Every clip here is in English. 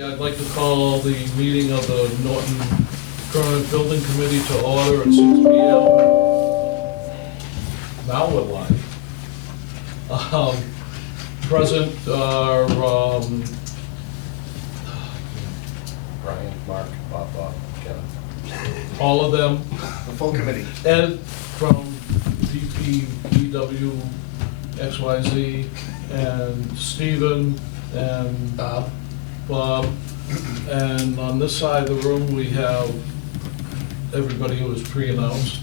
I'd like to call the meeting of the Norton Current Building Committee to order at 6 p.m. Now we're live. Present are Brian, Mark, Bob, Kevin. All of them. The full committee. Ed from DPW XYZ, and Stephen, and Bob. And on this side of the room, we have everybody who was pre-announced.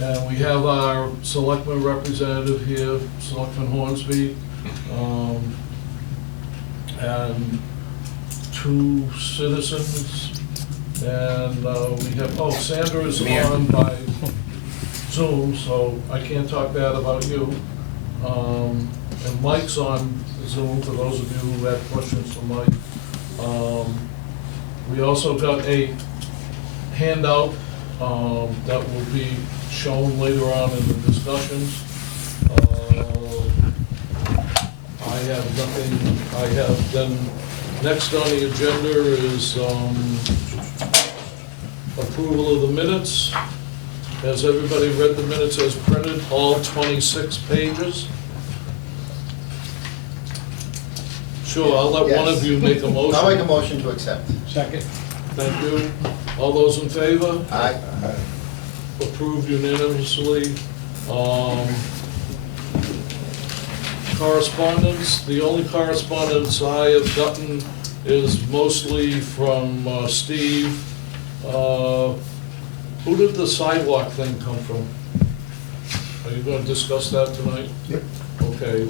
And we have our selectman representative here, Selectman Hornsby, and two citizens. And we have, Sandra is on by Zoom, so I can't talk bad about you. And Mike's on Zoom, for those of you who had questions for Mike. We also got a handout that will be shown later on in the discussions. I have nothing, then next on the agenda is approval of the minutes. Has everybody read the minutes as printed, all 26 pages? Sure, I'll let one of you make a motion. I'll make a motion to accept. Second. Thank you. All those in favor? Aye. Approved unanimously. Correspondence, the only correspondence I have gotten is mostly from Steve. Who did the sidewalk thing come from? Are you gonna discuss that tonight? Yep. Okay,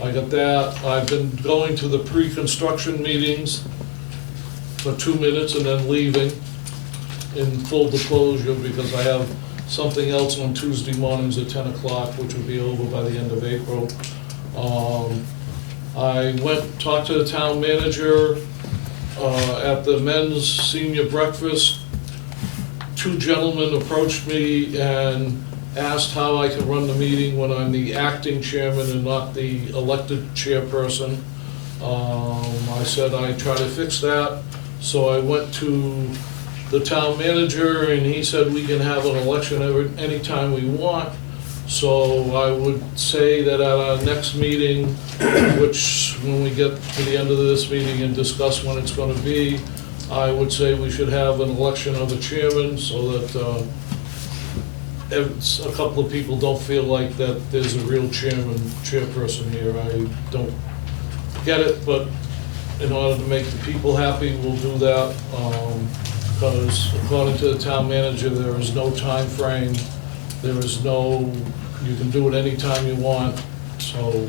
I got that. I've been going to the pre-construction meetings for 2 minutes and then leaving in full disclosure because I have something else on Tuesday mornings at 10 o'clock, which will be over by the end of April. I went, talked to the town manager at the men's senior breakfast. Two gentlemen approached me and asked how I could run the meeting when I'm the acting chairman and not the elected chairperson. I said I'd try to fix that, so I went to the town manager and he said we can have an election anytime we want. So I would say that at our next meeting, which when we get to the end of this meeting and discuss when it's gonna be, I would say we should have an election of a chairman so that a couple of people don't feel like that there's a real chairperson here. I don't get it, but in order to make the people happy, we'll do that. Because according to the town manager, there is no time frame. There is no, you can do it anytime you want. So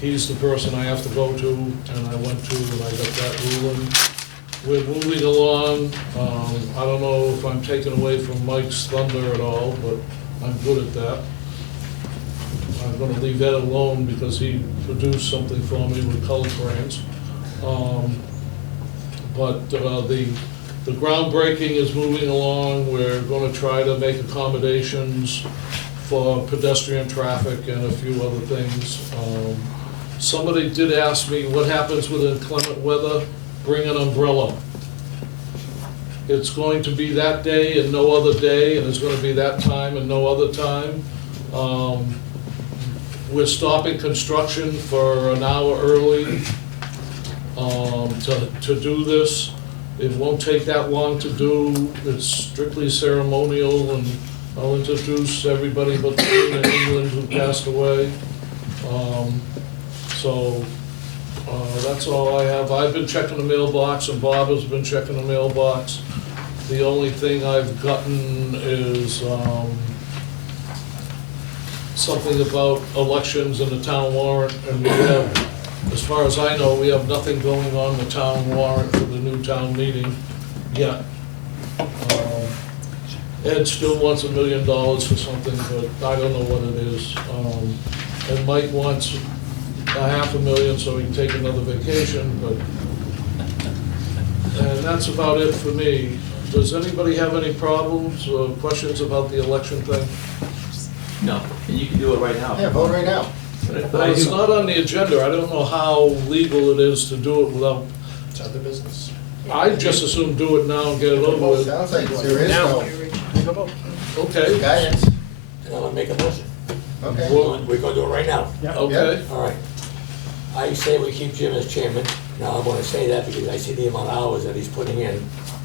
he's the person I have to go to, and I went to, and I got that ruling. We're moving along. I don't know if I'm taking away from Mike's thunder at all, but I'm good at that. I'm gonna leave that alone because he produced something for me with color crayons. But the groundbreaking is moving along. We're gonna try to make accommodations for pedestrian traffic and a few other things. Somebody did ask me what happens with inclement weather. Bring an umbrella. It's going to be that day and no other day, and it's going to be that time and no other time. We're stopping construction for an hour early to do this. It won't take that long to do. It's strictly ceremonial, and I'll introduce everybody but the Queen of England who passed away. That's all I have. I've been checking the mailbox, and Bob has been checking the mailbox. The only thing I've gotten is something about elections and the town warrant, and we have, as far as I know, we have nothing going on the town warrant for the new town meeting yet. Ed still wants $1 million for something, but I don't know what it is. And Mike wants $500,000 so he can take another vacation, and that's about it for me. Does anybody have any problems or questions about the election thing? No, and you can do it right now. Yeah, vote right now. Well, it's not on the agenda. I don't know how legal it is to do it without It's other business. I'd just as soon do it now and get it over with. Sounds like there is Now. no Okay, guidance. And I'm gonna make a motion. Okay. Well- We're gonna do it right now. okay. All right. I say we keep Jim as chairman. Now, I'm gonna say that because I see the amount of hours that he's putting in,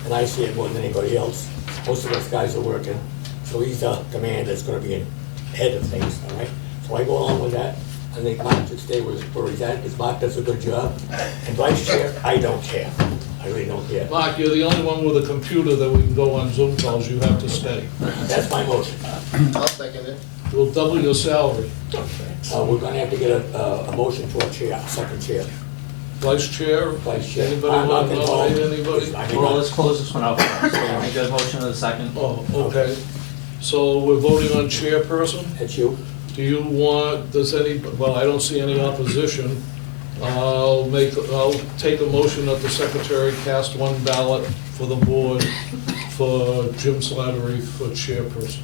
and I see it more than anybody else. Most of us guys are working, so he's the command that's gonna be in head of things, all right? So I go along with that. I think Mark should stay where he's at, because Mark does a good job. And vice chair, I don't care. I really don't care. Mark, you're the only one with a computer that we can go on Zoom calls, you have to stay. That's my motion. I'll second it. We'll double your salary. We're gonna have to get a motion for a chair, second chair. Vice chair, Vice chair. anybody I'm want not to involved. nominate anybody? I think Well, I- let's close this one out first. So make a motion in a second. Oh, okay. So we're voting on chairperson? That's you. Do you want, does any, well, I don't see any opposition. I'll take a motion that the secretary cast one ballot for the board for Jim Slattery for chairperson.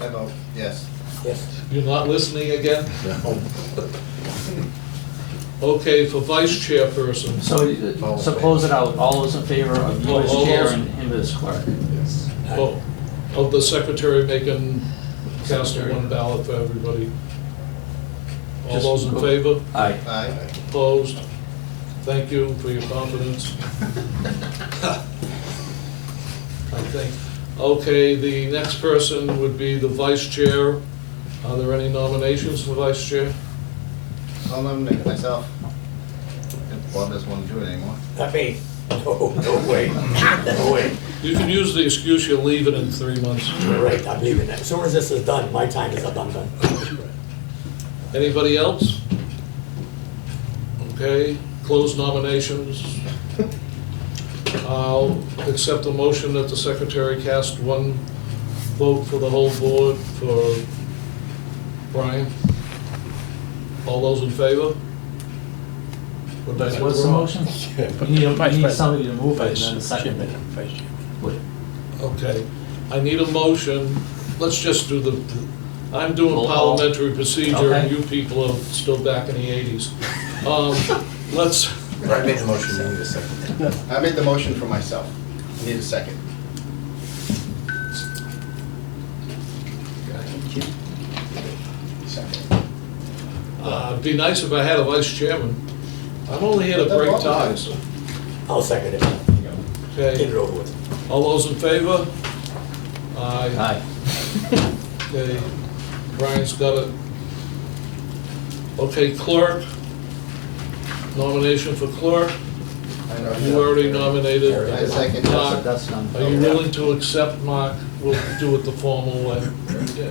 I vote yes. Yes. You're not listening again? Okay, for vice chairperson. So close it out. All those in favor of you as All chair those- and him as clerk? Yes. Oh, of the secretary making, casting one ballot for everybody. All Just those in go- favor? Aye. Aye. Opposed? Thank you for your confidence. I think. Okay, the next person would be the vice chair. Are there any nominations for vice chair? I'll nominate myself. If Bob doesn't want to do it anymore. Not me. No way. No way. You can use the excuse you're leaving in 3 months. You're right, I'm leaving that. As soon as this is done, my time is up, I'm done. Anybody else? Okay, close nominations. I'll accept a motion that the secretary cast one vote for the whole board for Brian. All those in favor? What did I What's do the wrong? motion? You need somebody to move it and then second it. What- Okay, I need a motion, let's just do the, I'm doing Roll call. parliamentary procedure, and Okay. you people are still back in the 80s. Let's, I made the motion, you need a second. I made the motion for myself. I need a second. Second. it'd be nice if I had a vice chairman. I'm only here to break ties. I'll second it. Get Okay, it over with. all those in favor? Aye. Aye. Okay, Brian's got it. Okay, clerk. Nomination for clerk. I know You already nominated. I second. Mark, That's done. are you willing to accept, Mark? We'll do it the formal way. Yeah.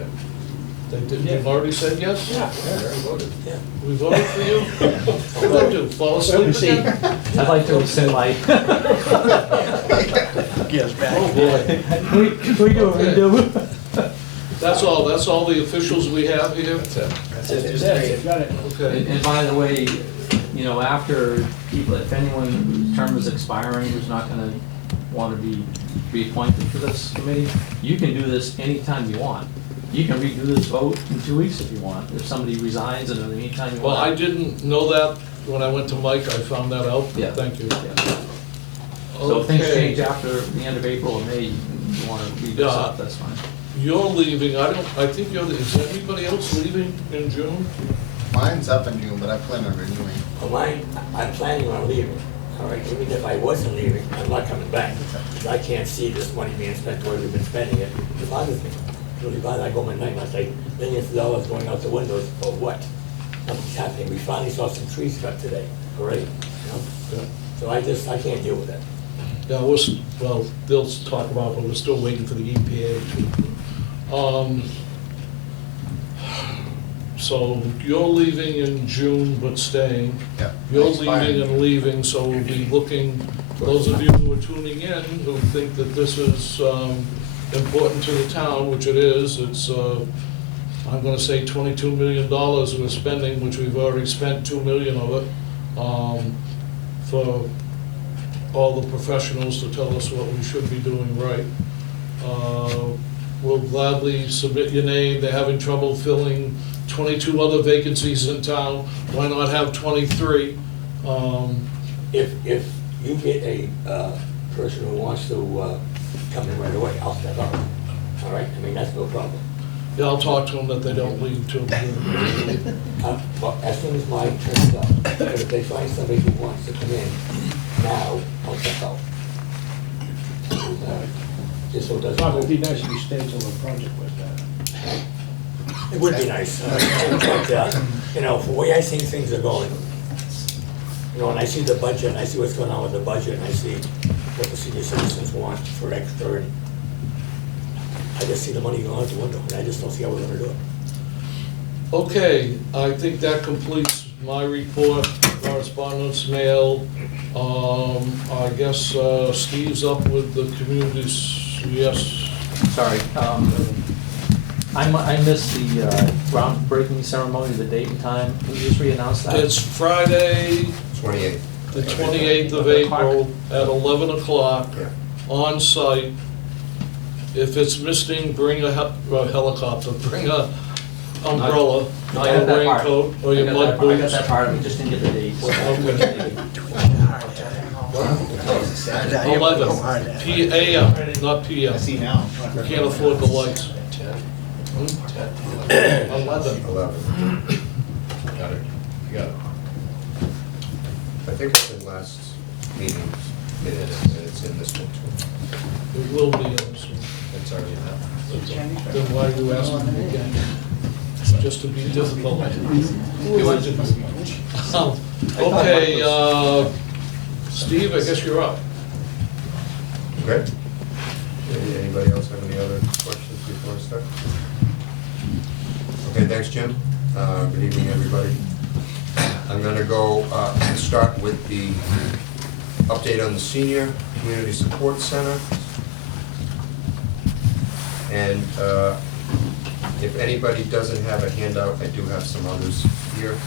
They did, you've already said yes? Yeah, I already voted. Yeah. We voted for you? What did I do, fall asleep again? I'd like to rescind my, Oh, boy. can we do a redo? That's all the officials we have here? That's it. That's it, just me. Okay. And by the way, you know, after people, if anyone whose term is expiring, who's not gonna wanna be reappointed to this committee, you can do this anytime you want. You can redo this vote in 2 weeks if you want, if somebody resigns and in the meantime you Well, want. I didn't know that when I went to Mike, I found that out. Yeah. Thank you. Yeah. So if things Okay. change after the end of April or May, you wanna read this up, that's fine. You're leaving, I think is anybody else leaving in June? Mine's up in June, but I plan on renewing. Well, mine, I'm planning on leaving. All right, even if I wasn't leaving, I'm not coming back. Because I can't see this money being spent the way we've been spending it. It bothers me. It really bothers me. I go home at night and I say, millions of dollars going out the windows for what? Nothing's happening. We finally saw some trees cut today, already, you know? Yeah. So I can't deal with that. Yeah, well, they'll talk about, but we're still waiting for the EPA to. So you're leaving in June but staying. Yeah. You're Expired. leaving and leaving, so we'll be looking, for those of you who are tuning in, who think that this is important to the town, which it is, it's, I'm gonna say $22 million we're spending, which we've already spent $2 million of it, for all the professionals to tell us what we should be doing right. We'll gladly submit your name. They're having trouble filling 22 other vacancies in town, why not have 23? If you get a person who wants to come in right away, I'll step up. All right? I mean, that's no problem. Yeah, I'll talk to them that they don't leave till June. But as soon as my turn's up, but if they find somebody who wants to come in now, I'll step out. Just so it doesn't. Bob, it'd be nice if you stayed till the project was done. It would be nice, but, you know, the way I think things are going, you know, and I see the budget, and I see what's going on with the budget, and I see what the senior citizens want for extra, and I just see the money going out the window, and I just don't see how we're gonna do it. Okay, I think that completes my report, correspondence, mail. I guess Steve's up with the communities, yes. Sorry, I missed the groundbreaking ceremony, the date and time. Can you just re-announce that? It's Friday, 28. the 28th of April at 11 o'clock Yeah. on site. If it's misting, bring a helicopter, bring a umbrella, No, I a got that part. raincoat, or your I got mud that part. I got boots. that part, we just didn't get the date. Okay. Yeah, 11, P.M., not P.M. I see now. We can't afford the lights. 11. 11. Got it. You got it. I think it's in last meeting's minutes, and it's in this one too. It will be, honestly. It's already in that. Then why are you asking me again? Just to be difficult. Okay, Steve, I guess you're up. Okay. Anybody else have any other questions before I start? Okay, thanks, Jim. Good evening, everybody. I'm gonna go start with the update on the Senior Community Support Center. And if anybody doesn't have a handout, I do have some others here.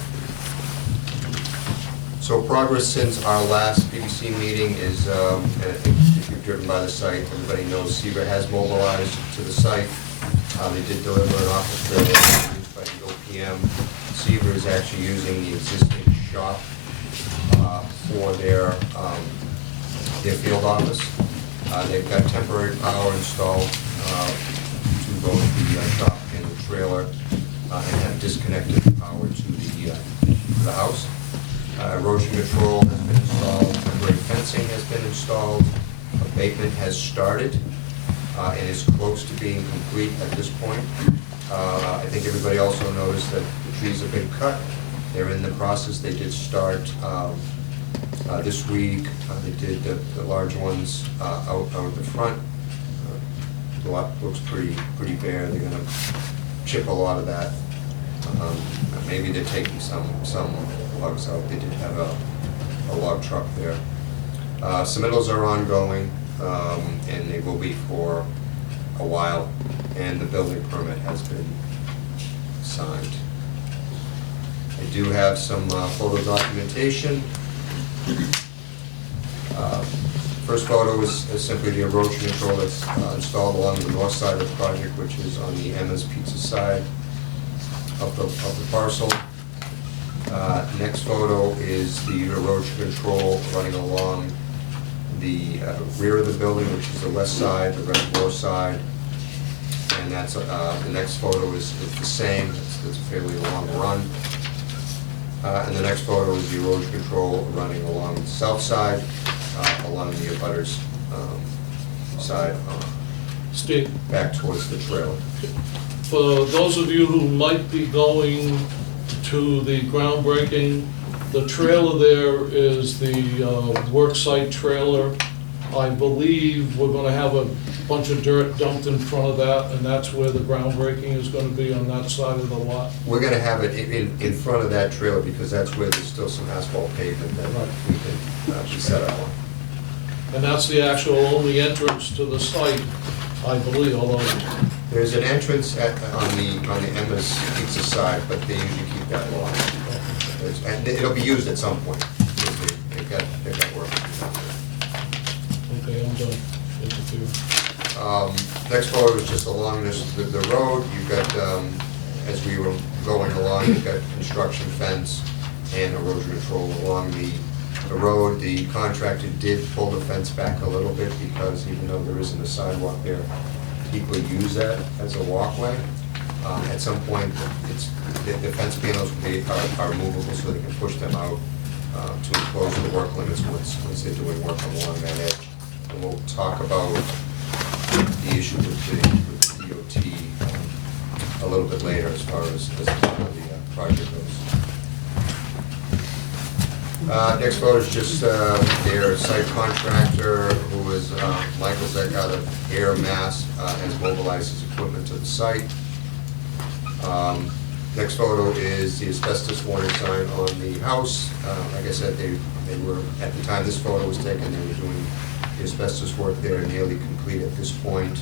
So progress since our last PBC meeting is, and I think if you've driven by the site, everybody knows SEBRA has mobilized to the site. They did deliver an office building by the OPM. SEBRA is actually using the existing shop for their field office. They've got temporary power installed to both the shop and the trailer, and have disconnected the power to the house. Erosion control has been installed, temporary fencing has been installed, abatement has started, and is close to being complete at this point. I think everybody also noticed that the trees have been cut. They're in the process. They did start this week. They did the large ones out the front. The lot looks pretty bare. They're gonna chip a lot of that. Maybe they're taking some logs out. They did have a log truck there. Submittals are ongoing, and they will be for a while, and the building permit has been signed. I do have some photo documentation. First photo is simply the erosion control that's installed along the north side of the project, which is on the Emma's Pizza side of the parcel. Next photo is the erosion control running along the rear of the building, which is the west side, the reservoir side. And that's, the next photo is the same, it's a fairly long run. And the next photo is the erosion control running along the south side, along the abutters side, Steve, back towards the trailer. for those of you who might be going to the groundbreaking, the trailer there is the worksite trailer. I believe we're gonna have a bunch of dirt dumped in front of that, and that's where the groundbreaking is gonna be, on that side of the lot. We're gonna have it in front of that trailer, because that's where there's still some asphalt pavement that we can set up on. And that's the actual only entrance to the site, I believe, although, There's an entrance on the Emma's Pizza side, but they usually keep that locked. And it'll be used at some point, because they've got work. okay, I'm done. Interfere. Next photo is just along the road. You've got as we were going along, you've got construction fence and erosion control along the road. The contractor did pull the fence back a little bit because even though there isn't a sidewalk there, people use that as a walkway. At some point, the fence panels are movable so they can push them out to enclose the work limits once they're doing work along that edge. And we'll talk about the issue with the DOT a little bit later as far as the project goes. Next photo is just their site contractor, who is Michael Zeck out of Air Mass, has mobilized his equipment to the site. Next photo is the asbestos warning sign on the house. Like I said, they were, at the time this photo was taken, they were doing the asbestos work there, nearly complete at this point.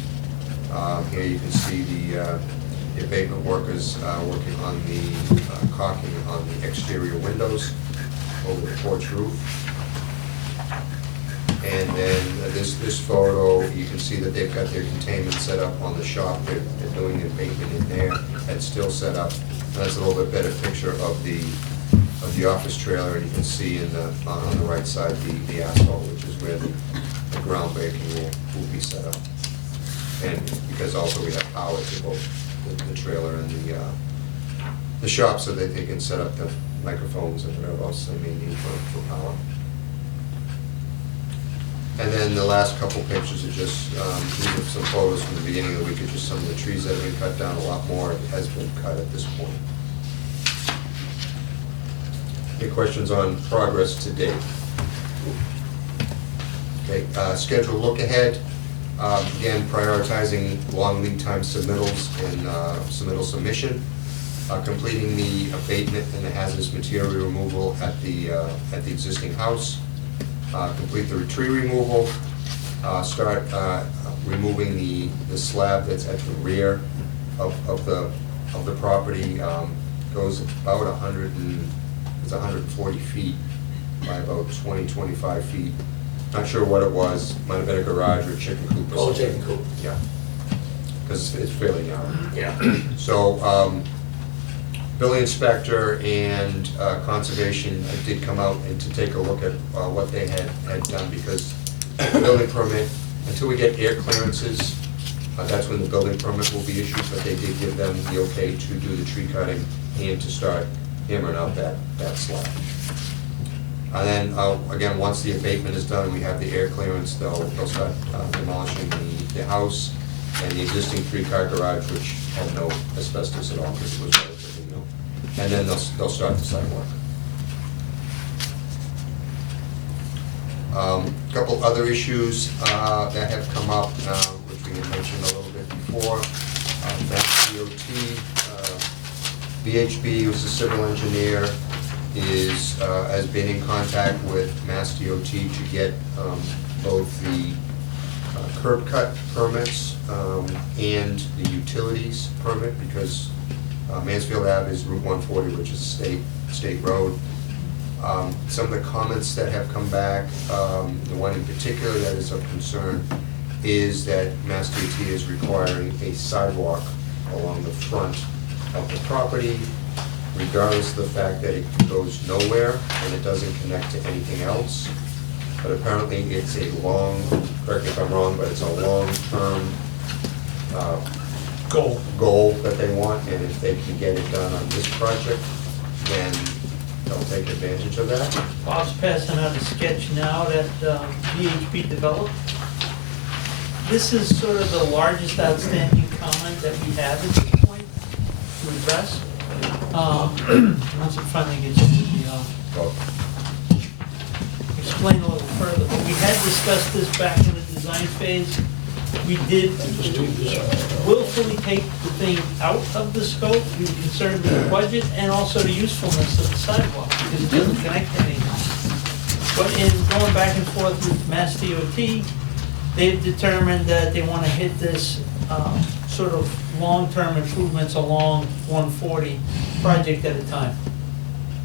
Here you can see the abatement workers working on the caulking on the exterior windows over the porch roof. And then this photo, you can see that they've got their containment set up on the shop. They're doing the abatement in there. That's still set up. And that's a little bit better picture of the office trailer, and you can see on the right side the asphalt, which is where the ground breaking will be set up. And because also we have power to both the trailer and the shop, so that they can set up the microphones and whatever else they may need for power. And then the last couple pictures are just, these are some photos from the beginning of the week, of just some of the trees that have been cut down. A lot more has been cut at this point. Any questions on progress to date? Okay, schedule look ahead. Again, prioritizing long lead time submittals and submittal submission. Completing the abatement and the hazardous material removal at the existing house. Complete the tree removal. Start removing the slab that's at the rear of the property. Goes about 140 feet by about 20-25 feet. Not sure what it was. Might have been a garage or a chicken coop or something. Chicken coop. Yeah, because it's fairly narrow. Yeah. So, building inspector and conservation did come out and to take a look at what they had done, because the building permit, until we get air clearances, that's when the building permit will be issued, but they did give them the okay to do the tree cutting and to start hammering out that slab. And then, again, once the abatement is done, we have the air clearance, they'll start demolishing the house and the existing three-car garage, which had no asbestos at all, because it was relatively new. And then they'll start the site work. Couple other issues that have come up, which we had mentioned a little bit before. Mass DOT, VHB, who's a civil engineer, has been in contact with Mass DOT to get both the curb cut permits and the utilities permit, because Mansfield Ave is Route 140, which is a state road. Some of the comments that have come back, the one in particular that is of concern, is that Mass DOT is requiring a sidewalk along the front of the property, regardless of the fact that it goes nowhere and it doesn't connect to anything else. But apparently it's a long, correct me if I'm wrong, but it's a long-term goal that they want, and if they can get it done on this project, then they'll take advantage of that. Bob's passing out a sketch now that VHB developed. This is sort of the largest outstanding comment that we have at this point to address. Once it finally gets to the, explain a little further, but we had discussed this back in the design phase. We did willfully take the thing out of the scope. We were concerned with the budget and also the usefulness of the sidewalk, because it doesn't connect to anything. But in going back and forth with Mass DOT, they've determined that they want to hit this sort of long-term improvements along 140 project at a time.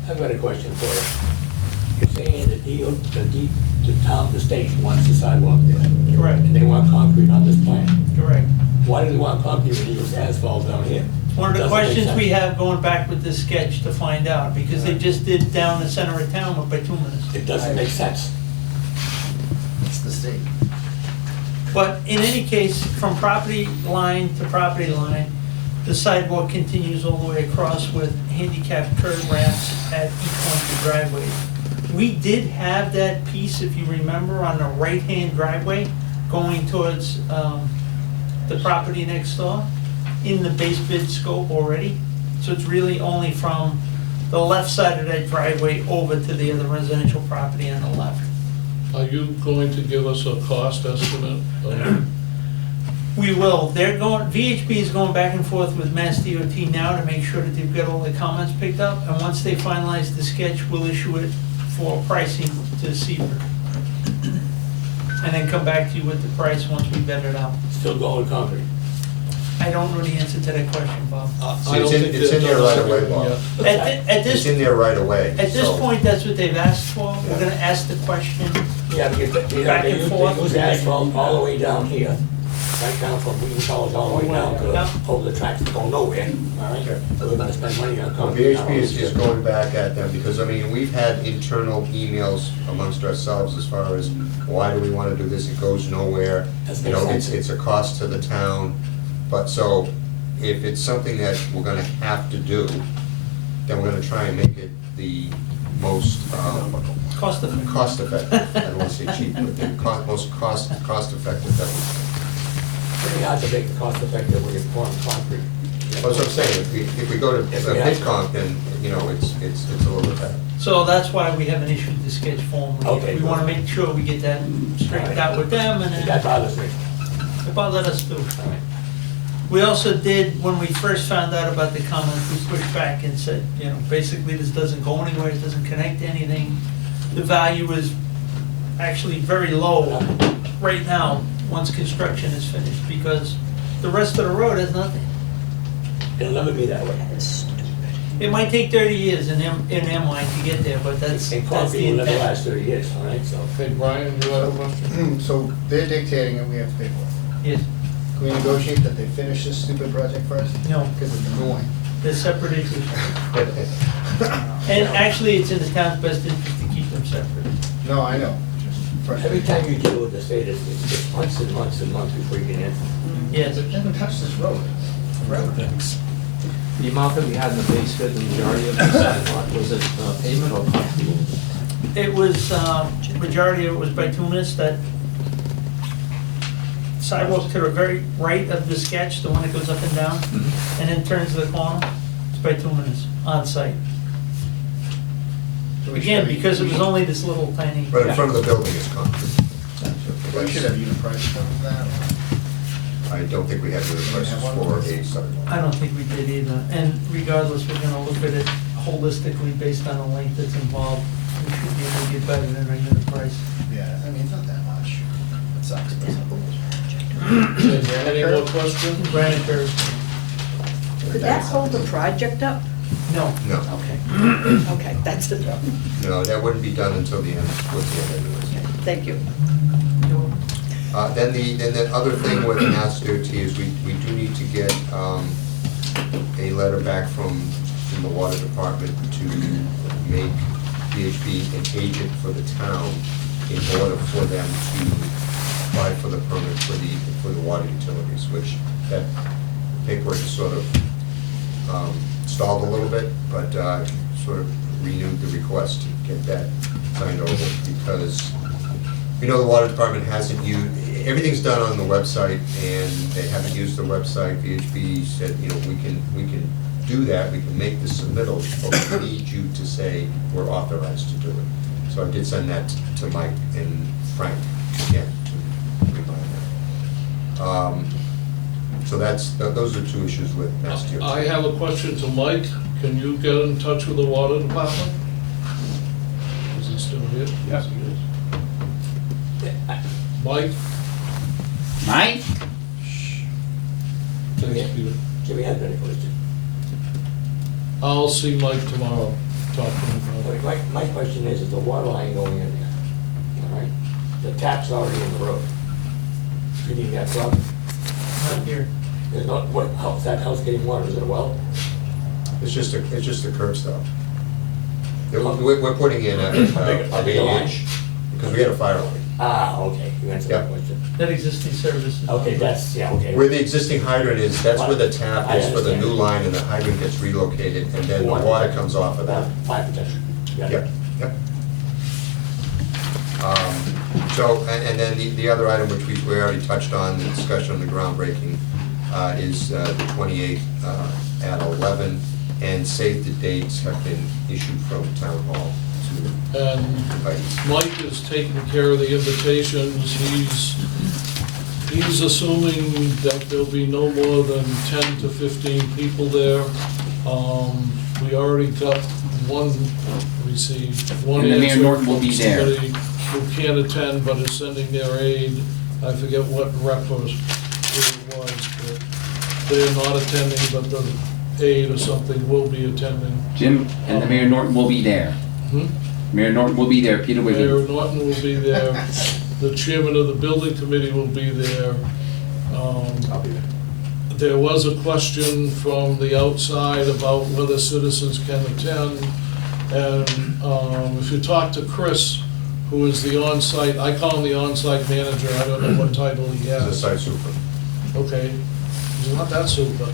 I've got a question for you. You're saying that the station wants the sidewalk there. Correct. And they want concrete on this plan. Correct. Why do they want concrete when you use asphalt down here? One of the Doesn't make questions we sense. have going back with this sketch to find out, because they just did down the center of town with bituminous. It doesn't make sense. It's the state. But in any case, from property line to property line, the sidewalk continues all the way across with handicapped curb ramps at each one of the driveways. We did have that piece, if you remember, on the right-hand driveway going towards the property next door in the base bid scope already. So it's really only from the left side of that driveway over to the other residential property on the left. Are you going to give us a cost estimate? We will. They're going, VHB is going back and forth with Mass DOT now to make sure that they've got all the comments picked up. And once they finalize the sketch, we'll issue it for pricing to Seaver. And then come back to you with the price once we vet it out. Still going concrete. I don't know the answer to that question, Bob. I don't think It's in they've there done right that away, yet. Bob. At It's this, in there right away. at this so- point, that's what they've asked for. We're gonna ask the question. Yeah, because, you know, Back they and use, forth. they use asphalt all the way down here, right down from Wheaton College all the way down Yeah. to, over the tracks, go nowhere, all right? So we're gonna spend money on Well, concrete. VHB is going back at them, because, I mean, we've had internal emails amongst ourselves as far as, why do we wanna do this, it goes nowhere. Doesn't You know, make it's, sense. it's a cost to the town, but so, if it's something that we're gonna have to do, then we're gonna try and make it the most, Cost of it. cost effective, I don't wanna say cheap, but the most cost effective that we can. Pretty hard to make it cost effective when you're pouring concrete. That's what I'm saying, if we go to If we have to. Midcon, then, you know, it's a little bit better. So that's why we haven't issued the sketch formally. Okay, We wanna good. make sure we get that straightened out with them and That then bothers me. it bothered us too. All right. We also did, when we first found out about the comments, we pushed back and said, you know, basically this doesn't go anywhere, it doesn't connect to anything. The value is actually very low right now, once construction is finished, because the rest of the road has nothing. It'll never be that way. It might take 30 years in their mind to get there, but that's And the concrete will never intent. last 30 years, all right, so. Hey, Brian, you have a question? So they're dictating it, we have to pay for it. Yes, Can we negotiate that they finish this stupid project first? no, Because it's annoying. they're separate issues. And actually, it's in the town's best interest to keep them separate. No, I know, just Every frustrating. time you deal with the state, it's just months and months and months before you get in. Yes, They haven't touched this road forever. The amount that we had in the base bid, the majority of the sidewalk, was it pavement or concrete? it was, majority of it was bituminous, that sidewalk to the very right of the sketch, the one that goes up and down, and then turns the corner, it's bituminous, on site. So we should Again, have- because it was only this little tiny. But in front of the building is concrete. We should have even price for that. I don't think we have the prices for a sidewalk. I don't think we did either, and regardless, we're gonna look at it holistically based on the length that's involved. We should be able to get better than our unit price. Yeah, I mean, it's not that much. It sucks, but it's not. Any more questions? Granite curve, Could that hold the project up? no, No, Okay, okay, that's it. no, that wouldn't be done until the end, towards the end anyways. Thank you. Then the other thing with Mass DOT is we do need to get a letter back from the water department to make VHB an agent for the town in order for them to apply for the permit for the water utilities, which that paperwork is sort of stalled a little bit, but sort of renewed the request to get that signed over, because we know the water department hasn't used, everything's done on the website, and they haven't used the website. VHB said, you know, we can do that, we can make the submittal, but we need you to say we're authorized to do it. So I did send that to Mike and Frank again to remind them. So those are two issues with Mass DOT. I have a question to Mike. Can you get in touch with the water department? Is he still here? Yes, he is. Mike? Mike? Thanks, Peter. Jimmy has any question? I'll see Mike tomorrow, talk to him about it. My question is the water line going in there, all right? The tap's already in the road. You need that plug? not here. There's not, what, how's that house getting water, is it a well? It's just a curb stop. We're putting in a A bigger line? because we had a fire line. Ah, okay, you answered Yeah. my question. That existing service is. Okay, that's, yeah, okay. Where the existing hydrant is, that's where the tap I is for the understand. new line, and the hydrant gets relocated, and then the water comes off of that. Fire protection. Got it. Yep, yep. So, and then the other item, which we already touched on, the discussion on the groundbreaking, is the 28th at 11, and save the dates have been issued from town hall to And invite. Mike is taking care of the invitations. He's assuming that there'll be no more than 10 to 15 people there. We already got one received, one And the Mayor answer Norton will from be there. somebody who can't attend but is sending their aid. I forget what rep or who it was, but they're not attending, but the aide or something will be attending. Jim and the Mayor Norton will be there. Hmm? Mayor Norton will be there, Peter Mayor Wiggin. Norton will be there, the chairman of the building committee will be there. I'll be there. There was a question from the outside about whether citizens can attend. And if you talk to Chris, who is the on-site, I call him the on-site manager, I don't know what title he As a has. site super. Okay, he's not that super.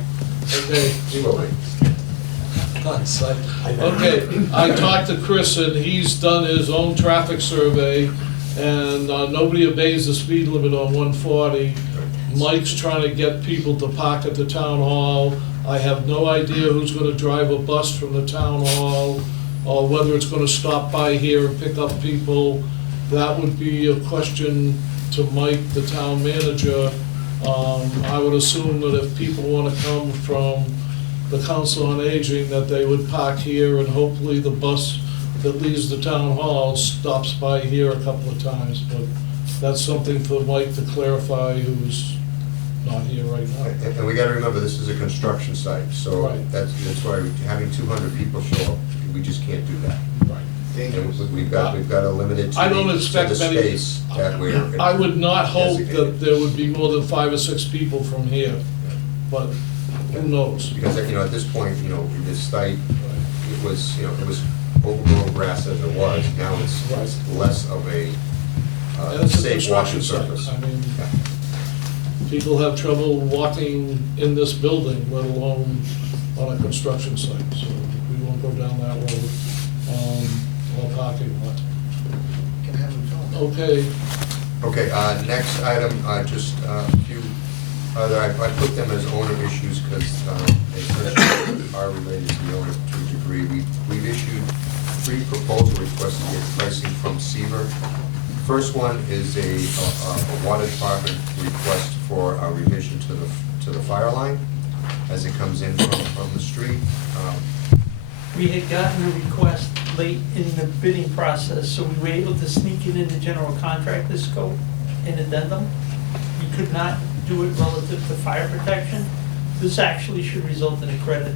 Okay, He will be. on-site. I know. Okay, I talked to Chris and he's done his own traffic survey and nobody obeys the speed limit on 140. Mike's trying to get people to park at the town hall. I have no idea who's gonna drive a bus from the town hall or whether it's gonna stop by here and pick up people. That would be a question to Mike, the town manager. I would assume that if people wanna come from the Council on Aging, that they would park here and hopefully the bus that leaves the town hall stops by here a couple of times, but that's something for Mike to clarify, who's not here right now. And we gotta remember, this is a construction site, so Right. that's why having 200 people show up, we just can't do that. Dangerous. And we've got to limit it to I don't the expect many. space that we're. I would not hope that designated. there would be more than 5 or 6 people from here, but who knows? Because, at this point, this site, it was overgrown grass as it was, now it's less of a And it's a safe walking construction site. surface. I mean, Yeah. people have trouble walking in this building, let alone on a construction site, so we won't go down that road, or parking lot. Can have them film. Okay, Okay, next item, just a few other, I put them as owner issues because they essentially are related to the owner to a degree. We've issued 3 proposal requests to get pricing from Seaver. First one is a water department request for a revision to the fire line as it comes in from the street. We had gotten a request late in the bidding process, so we were able to sneak it into general contractor scope and addendum. We could not do it relative to fire protection. This actually should result in a credit,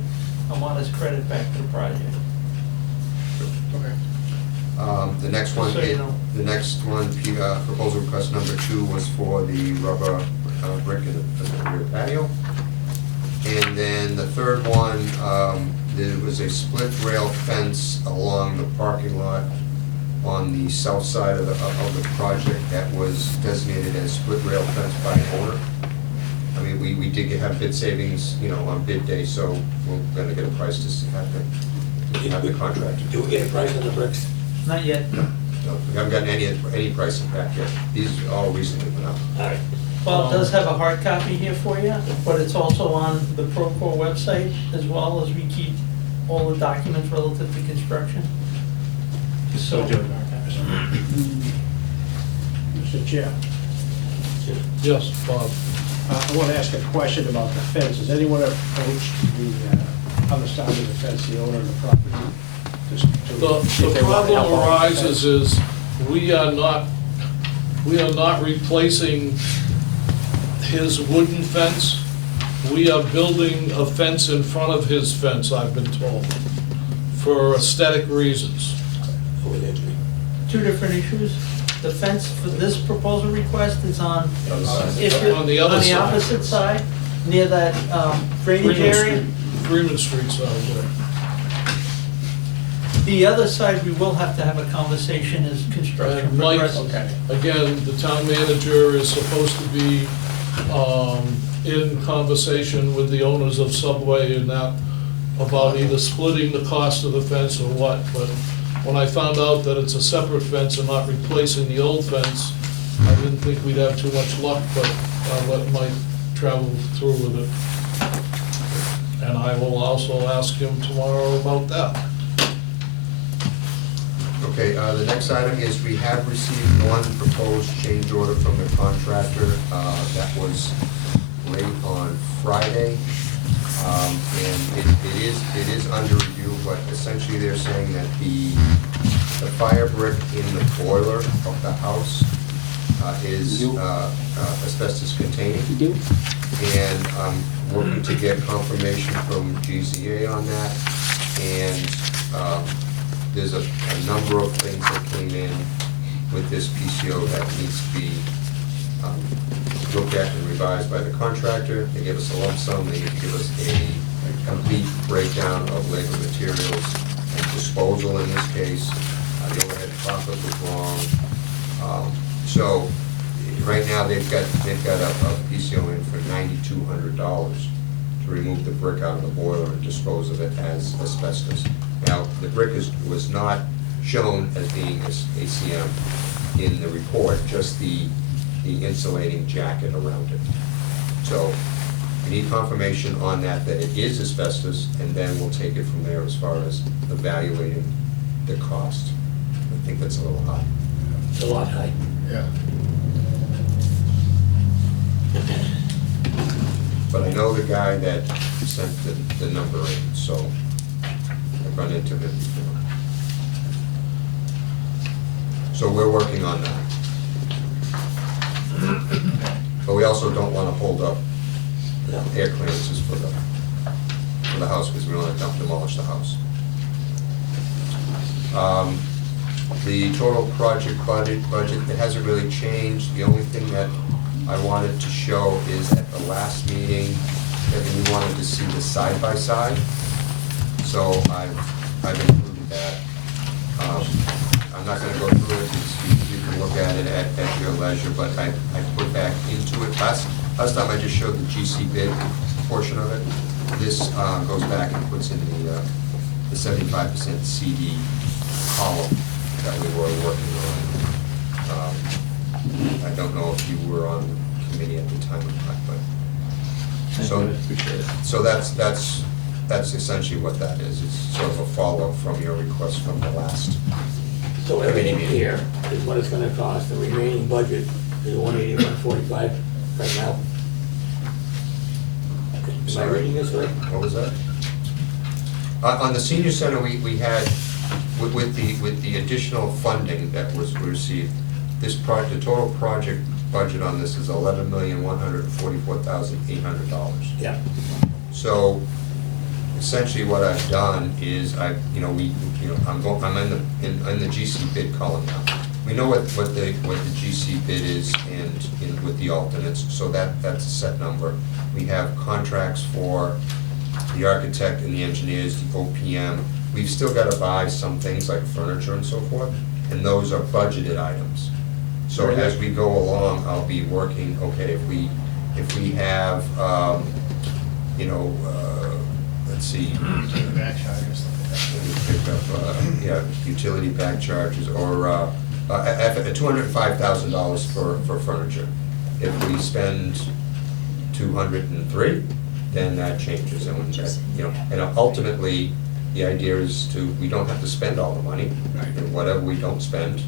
a modest credit back to the project. The next one, So you know. the next one, proposal request number 2 was for the rubber brick in the rear patio. And then the third one, there was a split rail fence along the parking lot on the south side of the project that was designated as split rail fence by an owner. I mean, we did have bid savings, on bid day, so we're gonna get a price to have the contractor. Do we get a price on the bricks? Not yet. No, we haven't gotten any pricing back yet. These all recently went up. All right. Well, it does have a hard copy here for you, but it's also on the Procore website, as well as we keep all the documents relative to construction. So, Mr. Chair, yes, Bob. I want to ask a question about the fence. Has anyone approached the other side of the fence, the owner of the property? to see The if they want to help problem out with the arises fence? is, we are not replacing his wooden fence. We are building a fence in front of his fence, I've been told, for aesthetic reasons. Over there, Jimmy. 2 different issues. The fence for this proposal request is on, if you're On the other on the side. opposite side. near that drainage Freeman area. Street, Freeman Street side there. The other side, we will have to have a conversation as construction And Mike, progresses. Okay. again, the town manager is supposed to be in conversation with the owners of Subway and that about either splitting the cost of the fence or what, but when I found out that it's a separate fence and not replacing the old fence, I didn't think we'd have too much luck, but I'll let Mike travel through with it. And I will also ask him tomorrow about that. Okay, the next item is we have received one proposed change order from the contractor. That was late on Friday. And it is under review, but essentially they're saying that the fire brick in the boiler of the house is asbestos containing. And I'm working to get confirmation from GZA on that. And there's a number of things that came in with this PCO that needs to be looked at and revised by the contractor. They give us a lump sum, they need to give us a complete breakdown of labor materials and disposal in this case. The overhead profit was wrong. So right now, they've got a PCO in for $9,200 to remove the brick out of the boiler and dispose of it as asbestos. Now, the brick was not shown as being ACM in the report, just the insulating jacket around it. So we need confirmation on that it is asbestos, and then we'll take it from there as far as evaluating the cost. I think that's a little high. It's a lot high. Yeah. But I know the guy that sent the number in, so I've run into him before. So we're working on that. But we also don't want to hold up No. air clearances for the house, because we want to demolish the house. The total project budget, it hasn't really changed. The only thing that I wanted to show is at the last meeting, that we wanted to see the side-by-side. So I've included that. I'm not gonna go through it, you can look at it at your leisure, but I put back into it. Last time I just showed the GC bid portion of it. This goes back and puts in the 75% CD column that we were working on. I don't know if you were on the committee at the time or not, but. So, Appreciate it. so that's essentially what that is. It's sort of a follow-up from your request from the last. So everything here is what it's gonna cost. The remaining budget is 180, 145 right now. Am I Sorry. reading this right? What was that? On the senior center, we had, with the additional funding that was received, the total project budget on this is $11,144,800. Yeah. So essentially what I've done is I'm in the GC bid column now. We know what the GC bid is and with the alternates, so that's a set number. We have contracts for the architect and the engineers, the OPM. We've still got to buy some things like furniture and so forth, and those are budgeted items. So as we go along, I'll be working, okay, if we have, let's see. Back charges, stuff Let me pick up, utility back charges, or $205,000 for furniture. If we spend 203, then that changes, and when that, and ultimately, the idea is we don't have to spend all the money, and whatever we don't spend,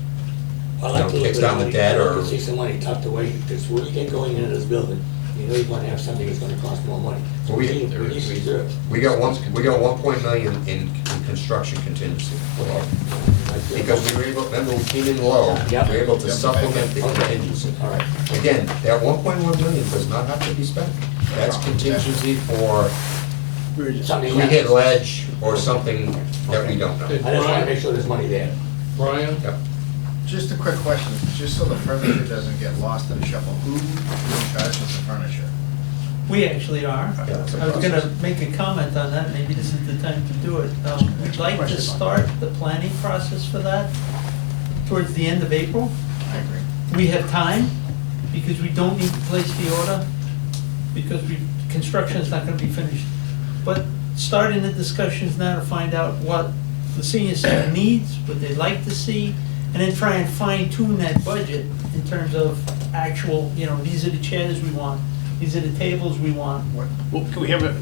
I like to look kicks at down the money, debt, or. to see some money tucked away, because when you get going into this building, you know you're gonna have something that's gonna cost more money. Well, We need reserves. We got 1 million in construction contingency. Because we were able, remember, we came in low, we Yep. were able to Yep. supplement the Okay. contingency. All right. Again, that 1.1 million does not have to be spent. That's contingency for Something we hit happens. ledge or something that we don't know. Okay. I just wanna make sure there's money there. Brian? Yep. Just a quick question, just so the furniture doesn't get lost in the shuffle, who is in charge of the furniture? We actually are. Yeah, that's a I was gonna process. make a comment on that, maybe this is the time to do it. We'd like to start the planning process for that towards the end of April. I agree. We have time, because we don't need to place the order, because construction is not gonna be finished. But starting the discussions now to find out what the senior center needs, what they'd like to see, and then try and fine tune that budget in terms of actual, these are the chairs we want, these are the tables we want. Well, can we have a,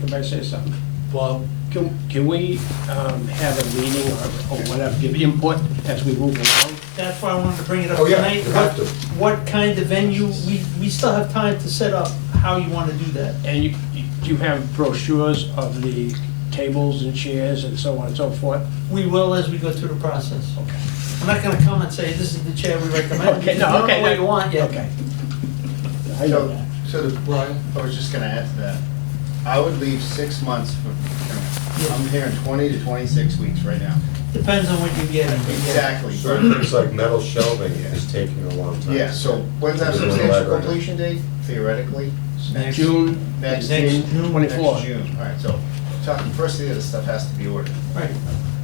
can I say something? Bob, Can we have a meeting or whatever, give input as we move along? That's why I wanted to bring it up Oh, yeah, tonight. you have to. What kind of venue, we still have time to set up how you wanna do that. And you have brochures of the tables and chairs and so on and so forth? We will as we go through the process. Okay. I'm not gonna come and say, this is the chair we recommend. Okay, because no, we don't okay, know what no. you want yet. Okay. I know So, that. so the, Brian? I was just gonna add to that. I would leave 6 months for, I'm hearing 20 to 26 weeks right now. Depends on what you get. Exactly. Certain things like metal shelving is taking a long time. Yeah, so when's that We're doing substantial library. completion date, theoretically? Next- June, Next June. June. 24. Next June, all right, so, talking first year, this stuff has to be ordered. Right.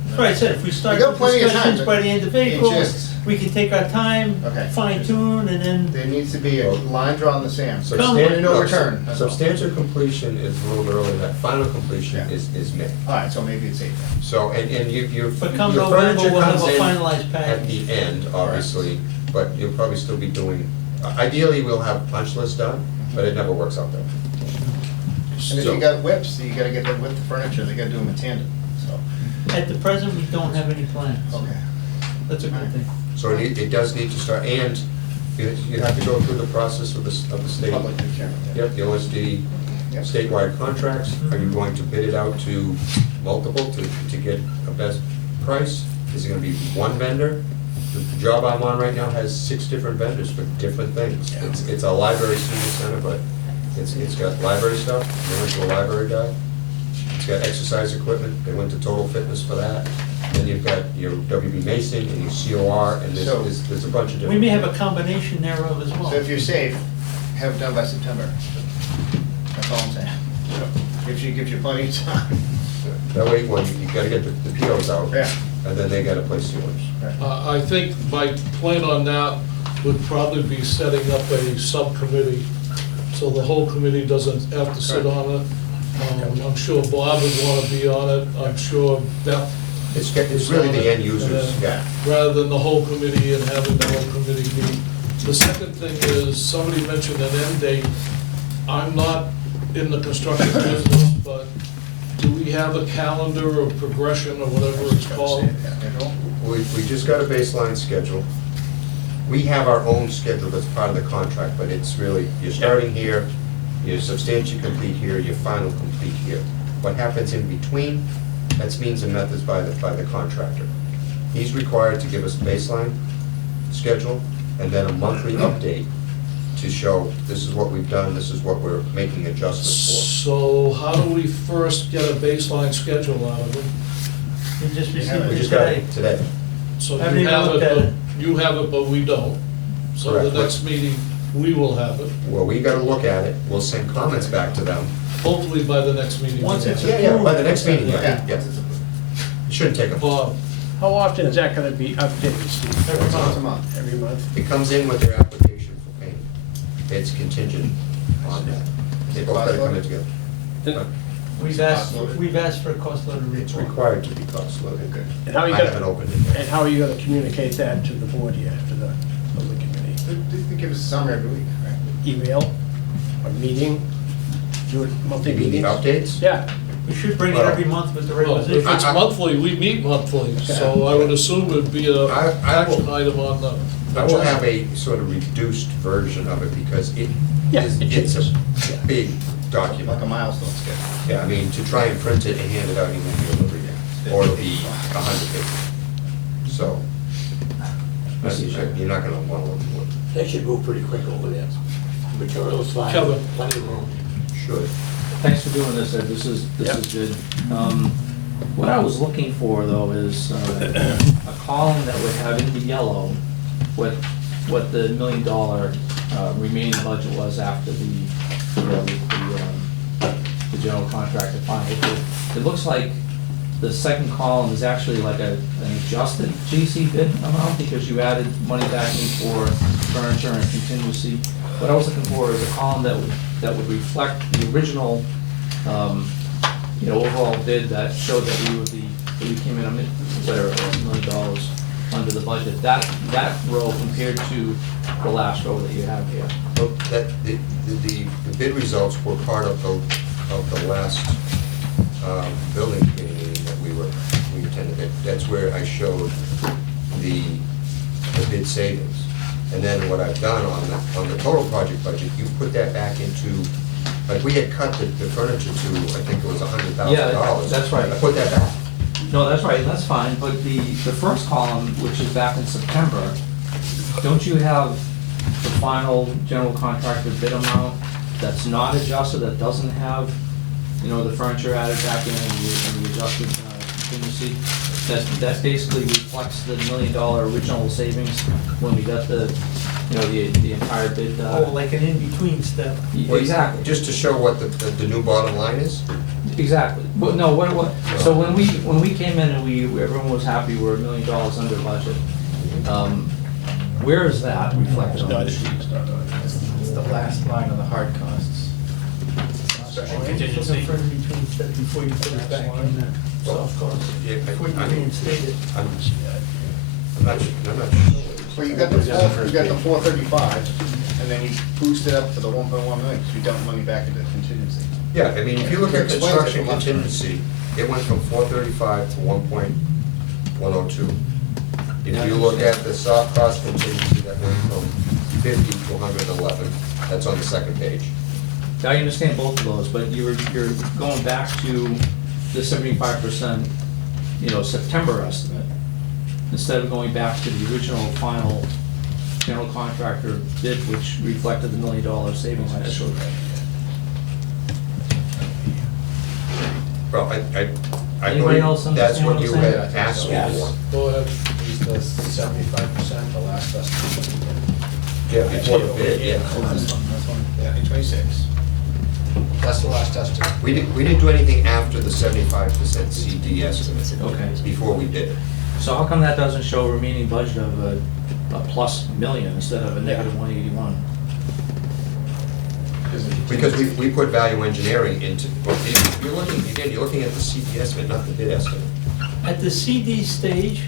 That's what I said, if we start We got the plenty of time, discussions but by the end of it April, just- we can take our time, Okay. fine tune, and then, There needs to be a line drawn in the sand. Substantial, No return. that's all. substantial completion is a little early, that final completion Yeah. is May. All right, so maybe it's April. So, and your but come your November, furniture we'll have comes a in finalized at package. the end, obviously, but you'll probably still be doing, ideally, we'll have punch list done, but it never works out that way. And if So- you got whips, you gotta get them with the furniture, they gotta do them in tandem, so, At the present, we don't have any plans. okay. That's a good thing. So it does need to start, and you have to go through the process of the state. Public procurement. yeah. Yep, the OSD Yep. statewide contracts. Are you going to bid it out to multiple to get a best price? Is it gonna be one vendor? The job I'm on right now has 6 different vendors for different things. It's a library senior center, but it's got library stuff, they went to a library guy. It's got exercise equipment, they went to Total Fitness for that. Then you've got your WB Mason and your COR, and So- there's a bunch of different. We may have a combination thereof as well. So if you're safe, have it done by September. That's all I'm saying. Gives you plenty of time. That way, well, you gotta get the POs out. Yeah. And then they gotta place the orders. I think my plan on that would probably be setting up a subcommittee, so the whole committee doesn't have to sit on it. I'm sure Bob would wanna be on it, I'm sure Beth, It's really the end users, yeah. rather than the whole committee and having the whole committee meet. The second thing is, somebody mentioned an end date. I'm not in the construction business, but do we have a calendar or progression or whatever it's called? We just got a baseline schedule. We have our own schedule that's part of the contract, but it's really, you're starting here, you're substantially complete here, you're final complete here. What happens in between, that's means and methods by the contractor. He's required to give us a baseline schedule and then a monthly update to show this is what we've done, this is what we're making adjustments So how do we first get a baseline schedule out of it? We just We received have for. We it just got today. it today. So Haven't you even have looked it, at but it. you have it, but we don't. So the Correct. next meeting, we will have it, Well, we gotta look at it, we'll send comments back to them. hopefully by the next meeting. Once it's Yeah, by the next approved. meeting, yeah, Yeah. yeah. It shouldn't take a Bob, How often is that gonna be updated, Steve? Every month. A month. Every month? It comes in with their application for payment. It's contingent on that. They both gotta come in together. But We've asked for a cost letter report. it's required to be cost loaded. Good. And how are you I haven't gonna, opened it yet. and how are you gonna communicate that to the board here, to the building committee? They give us a summary every week, right? Email, a meeting, do it monthly You mean the meetings? updates? Yeah, We should bring it every month with the well, if requisition. it's monthly, we meet monthly, so I would assume it'd be a I will- action item on the. I will have a sort of reduced version of it because Yeah, it's it a changes. big Like document. a milestone schedule. Yeah, I mean, to try and print it and hand it out, you won't be able to read it, or it'll be 100 pages. So, you're not gonna want to look for it. They should move pretty quick over there. Material's fine, Kevin. plenty of room. Should. Thanks for doing this, Ed, this is good. What I was looking for, though, is a column that would have in the yellow what the $1 million remaining budget was after the the general contractor final. It looks like the second column is actually like an adjusted GC bid amount, because you added money back in for furniture and contingency. What I was looking for is a column that would reflect the original, overall bid that showed that we came in whatever, $1 million under the budget. That row compared to the last row that you have here. Well, the bid results were part of the last building committee meeting that we attended. That's where I showed the bid savings. And then what I've done on the total project budget, you put that back into, like, we had cut the furniture to, I think it was $100,000. Yeah, that's right. I put that back. No, that's right, that's fine, but the first column, which is back in September, don't you have the final general contractor bid amount that's not adjusted, that doesn't have, the furniture added back in and the adjusted contingency? That basically reflects the $1 million original savings when we got the entire bid. Oh, like an in-between step. Exactly. Just to show what the new bottom line is? Exactly. Well, no, so when we came in and everyone was happy, we're $1 million under budget. Where is that reflected on the sheet? It's the last line on the hard costs. Contingency. For in-between step before you put it back in the soft costs. Yeah, Before you reinstate it. I'm not sure. Well, you got the 435, and then you boost it up to the 1.1 million, because you dump money back into the contingency. Yeah, I mean, if you look at Explains it construction from last time. contingency, it went from 435 to 1.102. If you look at the soft cost contingency, that went from 50 to 111. That's on the second page. I understand both of those, but you're going back to the 75%, September estimate, instead of going back to the original final general contractor bid, which reflected the $1 million savings I showed. Well, I Anybody else believe that's understand what what you I'm saying? had asked me Yes. for. Go ahead. He's the 75%, the last estimate. Yeah, before the bid, yeah. Yeah, 26. That's the last estimate. We didn't do anything after the 75% CD estimate, Okay. before we did it. So how come that doesn't show a remaining budget of a plus million instead of a negative 181? Because we put value engineering into, well, you're looking at the CD estimate, not the bid estimate. At the CD stage,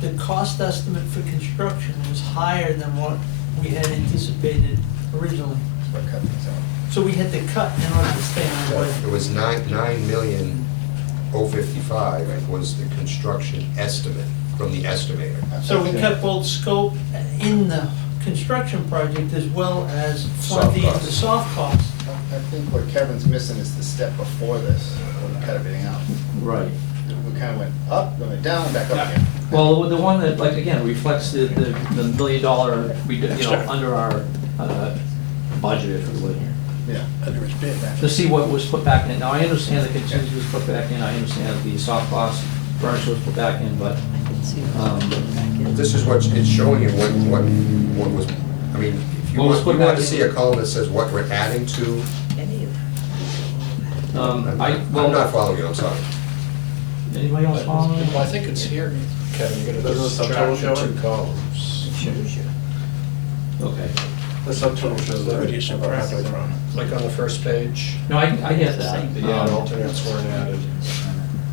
the cost estimate for construction was higher than what we had anticipated originally. So I cut these out. So we had to cut in order to stay on budget. It was 9,055,055 was the construction estimate from the estimator. So we cut both scope in the construction project as well as funding Soft the costs. soft costs. I think what Kevin's missing is the step before this, when we cut everything out. Right. We kind of went up, then went down, back up again. Well, the one that, like, again, reflects the $1 million, under our budget, if you would. Yeah. Under his bid, that. To see what was put back in. Now, I understand the contingency was put back in, I understand the soft cost furniture was put back in, but, This is what it's showing you what was, I mean, if you What was want, put you want back to in? see a column that says what we're adding to, I'm not following you, I'm sorry. Anybody else following? Well, I think it's here, Kevin, you're gonna do the subtotal show two columns. Okay. The subtotal shows Where do you that. subtract it from? Like on the first page, No, I get that. the alternates weren't added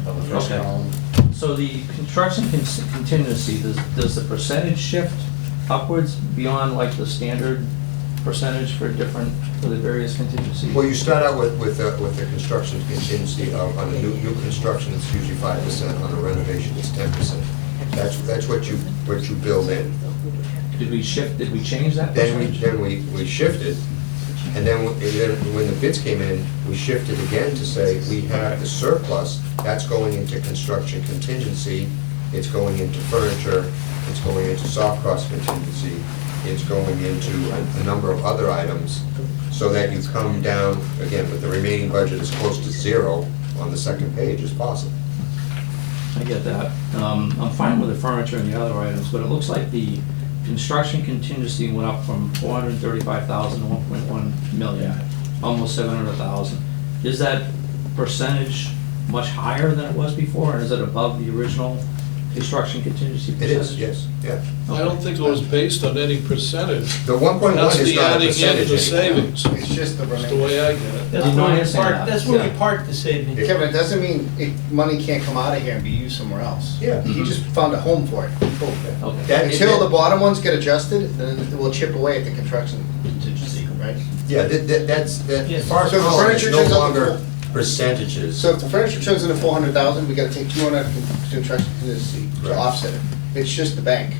on the first Okay. column. So the construction contingency, does the percentage shift upwards beyond like the standard percentage for the various contingencies? Well, you start out with the construction contingency, on the new construction, it's usually 5%, on the renovation, it's 10%. That's what you build in. Did we change that Then percentage? we shifted, and then when the bids came in, we shifted again to say, we have the surplus, that's going into construction contingency, it's going into furniture, it's going into soft cost contingency, it's going into a number of other items, so that you come down, again, with the remaining budget as close to zero on the second page as possible. I get that. I'm fine with the furniture and the other items, but it looks like the construction contingency went up from 435,000 to 1.1 million. almost 700,000. Is that percentage much higher than it was before, or is it above the original construction contingency It percentage? is, yes, yeah. I don't think it was based on any percentage. The 1.1 That's is the not a adding in percentage the anymore. savings. It's just the That's the remaining. way I get it. That's You know, I where we understand park, that, that's where we yeah. park the savings. Kevin, it doesn't mean money can't come out of here and be used somewhere else. Yeah. He just found a home for it. Cool. Okay. That- Until the bottom ones get adjusted, then we'll chip away at the construction contingency, right? Yeah, that's, Yes. far So the column is furniture no turns out longer percentages. So if the furniture turns into 400,000, we gotta take 200 out of construction contingency to Right. offset it. It's just the bank.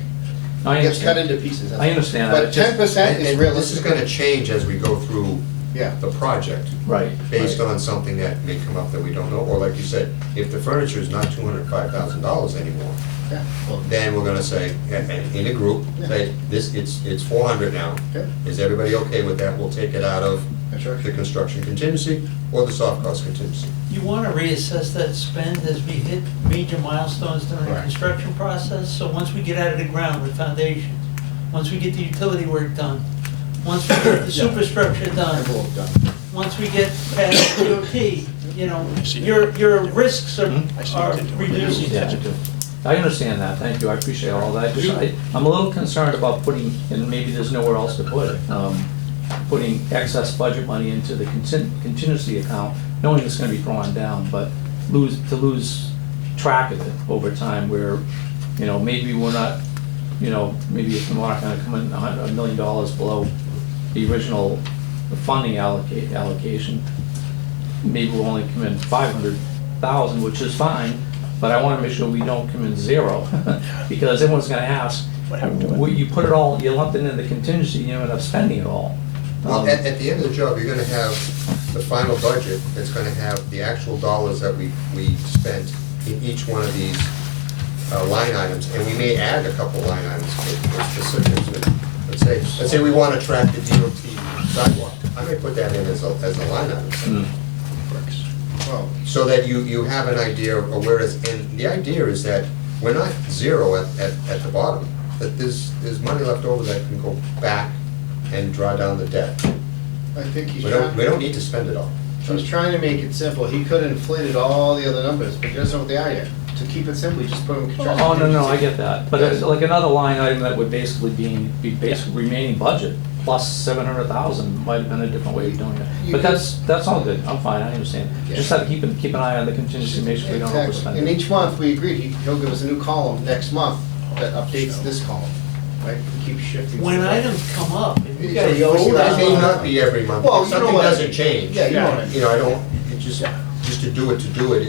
I It gets cut understand. into pieces. that's I all. understand that. But It's just- 10% And is this is realistic. gonna change as we go through Yeah. the project, Right. based on something that may come up that we don't know, or like you said, if the furniture is not $205,000 anymore, Yeah. Well, then we're gonna say, and in a group, say, this, it's 400 now. Okay. Is everybody okay with that? We'll take it out of That's right. the construction contingency or the soft cost contingency. You want to reassess that spend as we hit major milestones during the Correct. construction process. So once we get out of the ground with foundations, once we get the utility work done, once we get the superstructure done, Envelope done. once we get past DOT, you know, your risks are reducing. Yeah, I do. I understand that, thank you, I appreciate all that. Just, I'm a little concerned about putting, and maybe there's nowhere else to put it, putting excess budget money into the contingency account, knowing it's gonna be drawn down, but lose track of it over time where, you know, maybe we're not, you know, maybe if we're not gonna come in $100 million below the original funding allocation, maybe we'll only come in 500,000, which is fine, but I wanna make sure we don't come in zero, because everyone's gonna ask, you put it all, you lumped it in the contingency, you end up spending it all. Well, at the end of the job, you're gonna have the final budget that's gonna have the actual dollars that we spent in each one of these line items, and we may add a couple line items for specifics. Let's say we wanna track the DOT sidewalk, I may put that in as a line item. Mm. Well, So that you have an idea of where it's, and the idea is that we're not zero at the bottom, that there's money left over that can go back and draw down the debt. I think he's We don't need to spend it all. he's trying to make it simple. He could have inflated all the other numbers, but he doesn't know what they are yet. To keep it simple, he just put them in construction. Oh, no, I contingency. get that, but it's like another line item that would basically be basically remaining budget, plus 700,000, might have been a different way of doing it. You But could- that's all good, I'm fine, I understand. Just have to keep an eye on the contingency, make sure we don't Exactly. overspend And it. each month, we agreed, he'll give us a new column next month that updates this column, right? We keep shifting. When through that. itums come up, and you So guys you always vote get It on may them, not be every month, Well, if you know something what I doesn't mean. change. Yeah, you know what I mean. You know, I don't, it just to do it,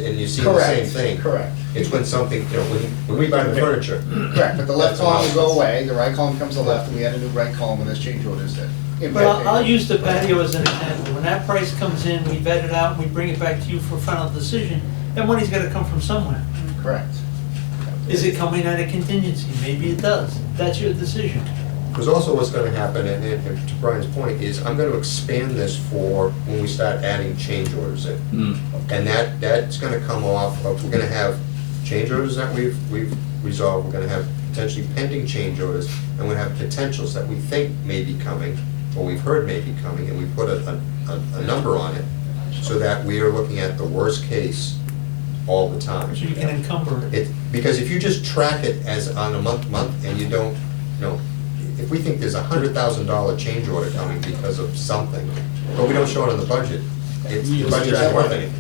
and you see the Correct, same thing. correct. It's when something, you know, when we buy the furniture, Correct, but the left column will go away, the right column comes to the left, and we add a new right column when there's change orders that But impact. I'll use the patio as an example. When that price comes in, we vet it out, we bring it back to you for final decision, that money's gotta come from somewhere. Correct. Is it coming out of contingency? Maybe it does. That's your decision. because also what's gonna happen, and to Brian's point, is I'm gonna expand this for when we start adding change orders in. Mm. And that's gonna come off of, we're gonna have change orders that we've resolved, we're gonna have potentially pending change orders, and we're gonna have potentials that we think may be coming, or we've heard may be coming, and we put a number on it, so that we are looking at the worst case all the time. So you can encumber it. Because if you just track it as on a month, and you don't, you know, if we think there's $100,000 change order coming because of something, but we don't show it on the budget, the budget isn't worth anything.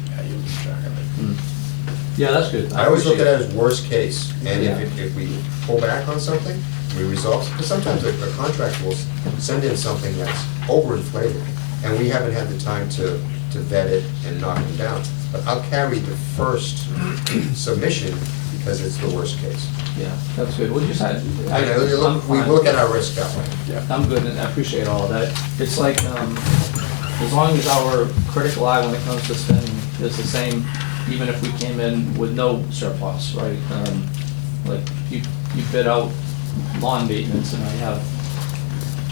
Yeah, that's good. I always look at appreciate it as worst case, and Yeah. if we pull back on something, we resolve, because sometimes a contractor will send in something that's overinflated, and we haven't had the time to vet it and knock it down. But I'll carry the first submission because it's the worst case. Yeah, that's good, well, just had. I know, we fine. look at our risk that way. I'm good, and I appreciate all of that. It's like, as long as our critical eye when it comes to spending is the same, even if we came in with no surplus, right? Like, you bid out lawn maintenance, and I have,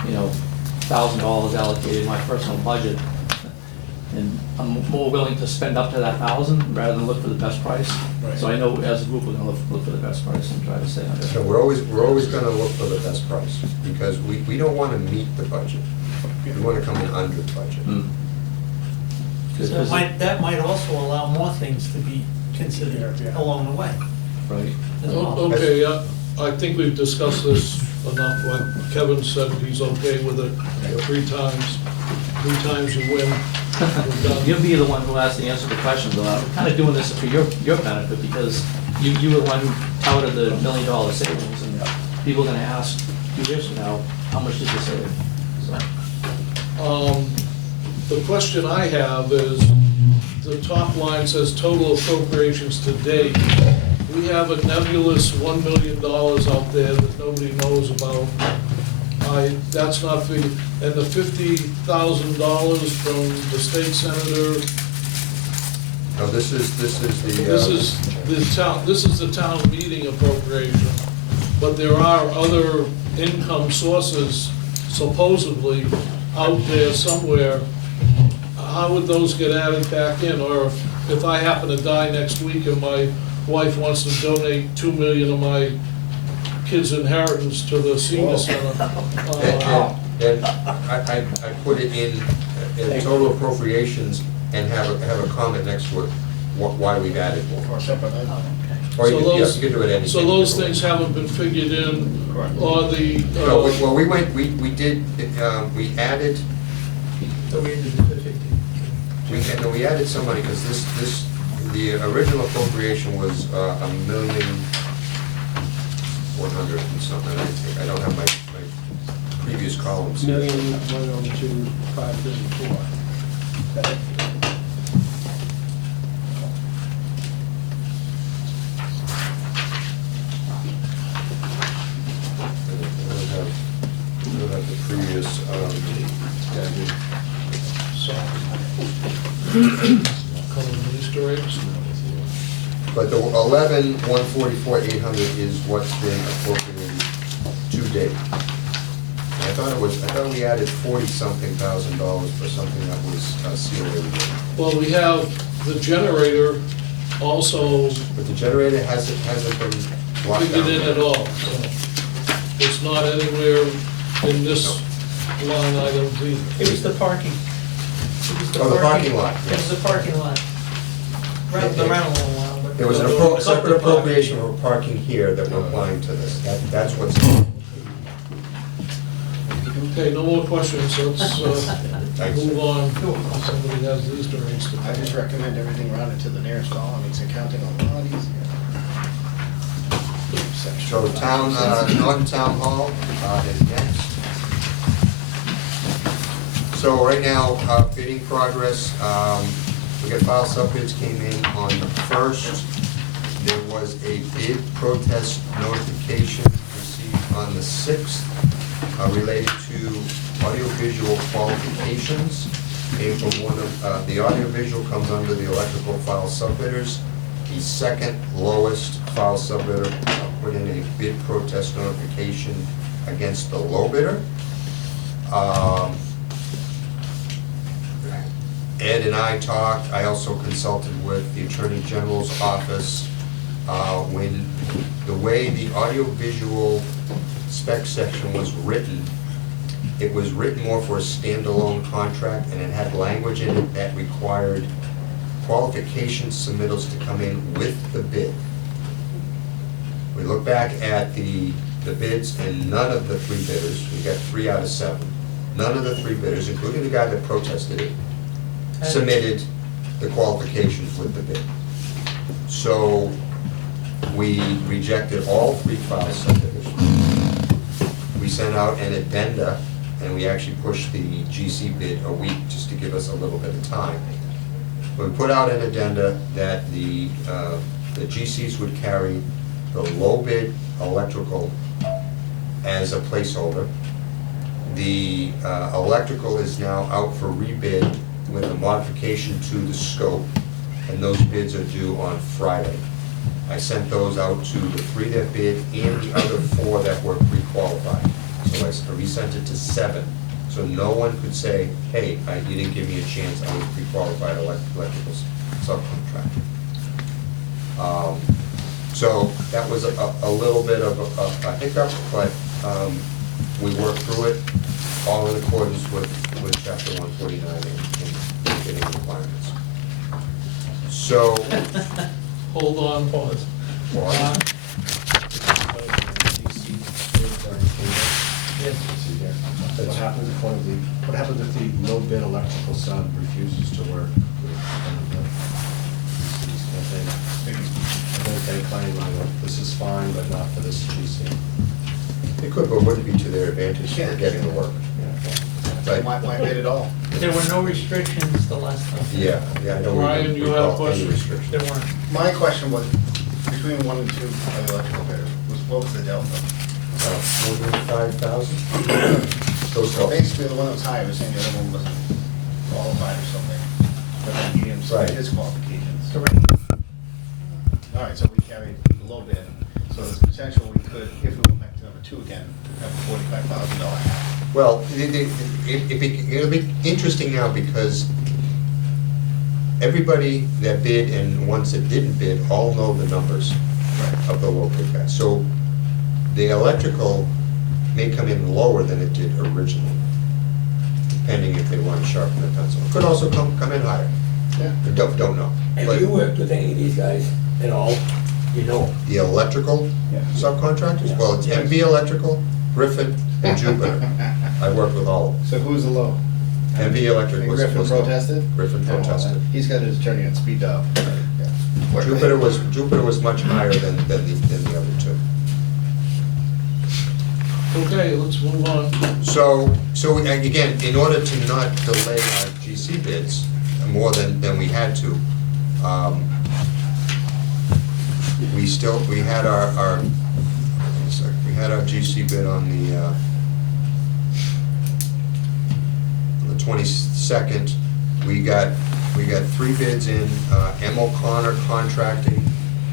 you know, $1,000 allocated in my personal budget, and I'm more willing to spend up to that 1,000 rather than look for the best price. So I know as a group, we're gonna look for the best price and try to stay under. So we're always gonna look for the best price, because we don't wanna meet the budget. We wanna come in under the budget. Mm. So that might also allow more things to be considered Yeah. along the way Right. as well. Okay, I think we've discussed this enough, like Kevin said, he's okay with it 3 times. 3 times you win, we're done. You'll be the one who has to answer the questions. I'm kind of doing this for your benefit because you were the one who touted the $1 million savings, and people are gonna ask 2 years from now, how much did you save? So, The question I have is, the top line says total appropriations to date. We have a nebulous $1 million out there that nobody knows about. That's not the, and the $50,000 from the state senator, No, this is the. this is the town meeting appropriation. But there are other income sources supposedly out there somewhere. How would those get added back in? Or if I happen to die next week and my wife wants to donate $2 million of my kids' inheritance to the senior center, And I put it in total appropriations and have a comment next to it, why we've added more. For a separate item. Or you So can, those- you can do it anything. so those things haven't been figured in, or the, No, well, we went, we did, we added, So we ended at 50. we added somebody, because this, the original appropriation was $1,100,000 and something. I don't have my previous columns. 1,102,534. That- I don't have the previous, common Easter eggs. but the 11,144,800 is what's been appropriated to date. And I thought we added 40-something thousand dollars for something that was COA. Well, we have the generator also But the generator hasn't been locked down. figured in yet. at all, so it's not anywhere in this line item either. It was the parking. It was Oh, the parking lot, It was the parking lot. Round around a little while, but. There was a separate appropriation for parking here that we're applying to this. That's what's. Okay, no more questions, let's Thanks. move on. Somebody has the Easter eggs to. I just recommend everything rounded to the nearest column, makes accounting a lot easier. So town, Norton Town Hall is next. So right now, bidding progress, we got file subbids came in on the 1st. There was a bid protest notification received on the 6th related to audiovisual qualifications. Came from one of, the audiovisual comes under the electrical file subbidders. The second lowest file subbidder put in a bid protest notification against the low bidder. Ed and I talked, I also consulted with the Attorney General's office. When the way the audiovisual spec section was written, it was written more for a standalone contract, and it had language in it that required qualification submittals to come in with the bid. We look back at the bids, and none of the 3 bidders, we got 3 out of 7, none of the 3 bidders, including the guy that protested it, submitted the qualifications with the bid. So we rejected all 3 file subdivisions. We sent out an addenda, and we actually pushed the GC bid a week just to give us a little bit of time. We put out an addenda that the GCs would carry the low bid electrical as a placeholder. The electrical is now out for rebid with a modification to the scope, and those bids are due on Friday. I sent those out to the 3 that bid and the other 4 that were pre-qualified. So I resent it to 7. So no one could say, hey, you didn't give me a chance, I was pre-qualified electrical subcontractor. So that was a little bit of a hiccup, but we worked through it, all in accordance with chapter 149 and getting requirements. So, Hold on. Pause. well, Yes. What happens if what happens if the low bid electrical sub refuses to work with one of the DCs? Can't they claim, this is fine, but not for this GC? it could, but wouldn't be to their advantage for getting the work. Right. Why bid at all? There were no restrictions the last time. Yeah, I don't Brian, you had a recall any question? restrictions. There weren't. My question was, between 1 and 2 of the electrical bidders, what was the delta? 45,000? Those So help. basically, the one that was higher was saying the other one wasn't qualified or something, but then he didn't Right. cite his qualifications. Correct. All right, so we carried the low bid, so there's potential we could, if we went back to number 2 again, have a $45,000 half. Well, it'll be interesting now because everybody that bid and the ones that didn't bid all know the numbers of the low bid guys. So the electrical may come in lower than it did originally, depending if they want to sharpen the pencil. It could also come in higher. Yeah. I don't know. Have But you worked with any of these guys at all? You know? the electrical subcontractors, well, it's MB Electrical, Griffin, and Jupiter. I work with all of them. So who's the low? MB Electric And was Griffin supposed to. protested? Griffin Oh, well, protested. He's got his attorney on speed dial. Yeah. Jupiter was much higher than the other two. Okay, let's move on. So again, in order to not delay our GC bids more than we had to, we had our GC bid on the 22nd. We got 3 bids in. M. O'Connor Contracting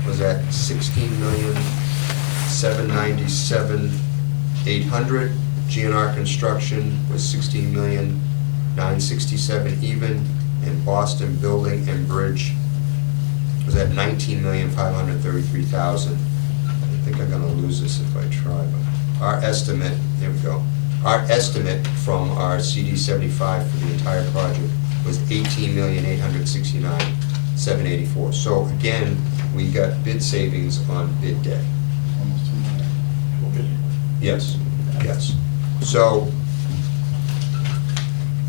was at $16,797,800. GNR Construction was $16,967,000 even, and Boston Building and Bridge was at $19,533,000. I think I'm gonna lose this if I try, but our estimate, there we go. Our estimate from our CD 75 for the entire project was $18,869,784. So again, we got bid savings on bid day. Almost 2 million. Yes, yes. So,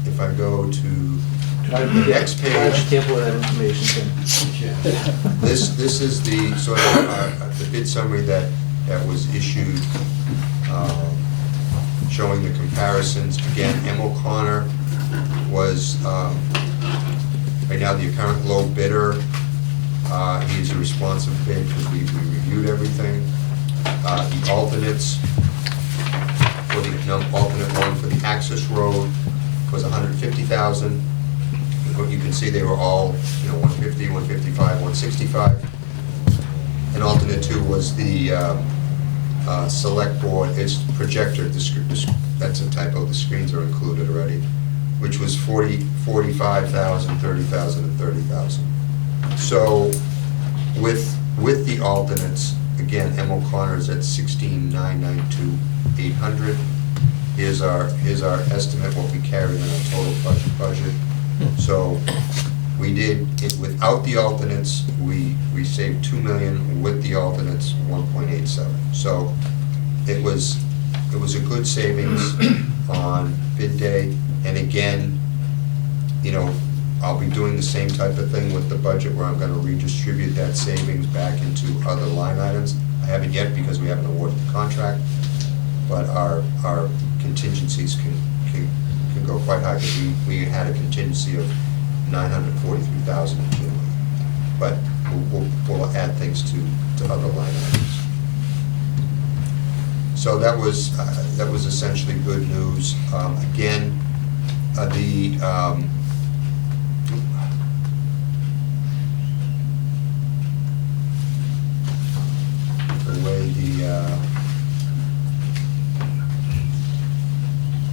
if I go to the next page, can't believe that information, this is the sort of the bid summary that was issued, showing the comparisons. Again, M. O'Connor was, right now, the current low bidder. He's a responsive bid because we reviewed everything. The alternates, for the alternate one for the access road was $150,000. You can see they were all, $150, $155, $165. And alternate 2 was the select board, its projector, that's a typo, the screens are included already, which was $45,000, $30,000, and $30,000. So with the alternates, again, M. O'Connor is at $16,992,800. Here's our estimate, what we carried in our total budget. So we did it without the alternates, we saved $2 million, with the alternates, 1.87. So it was a good savings on bid day. And again, I'll be doing the same type of thing with the budget where I'm gonna redistribute that savings back into other line items. I haven't yet because we haven't awarded the contract, but our contingencies can go quite high, because we had a contingency of $943,000 in June. But we'll add things to other line items. So that was essentially good news. Again,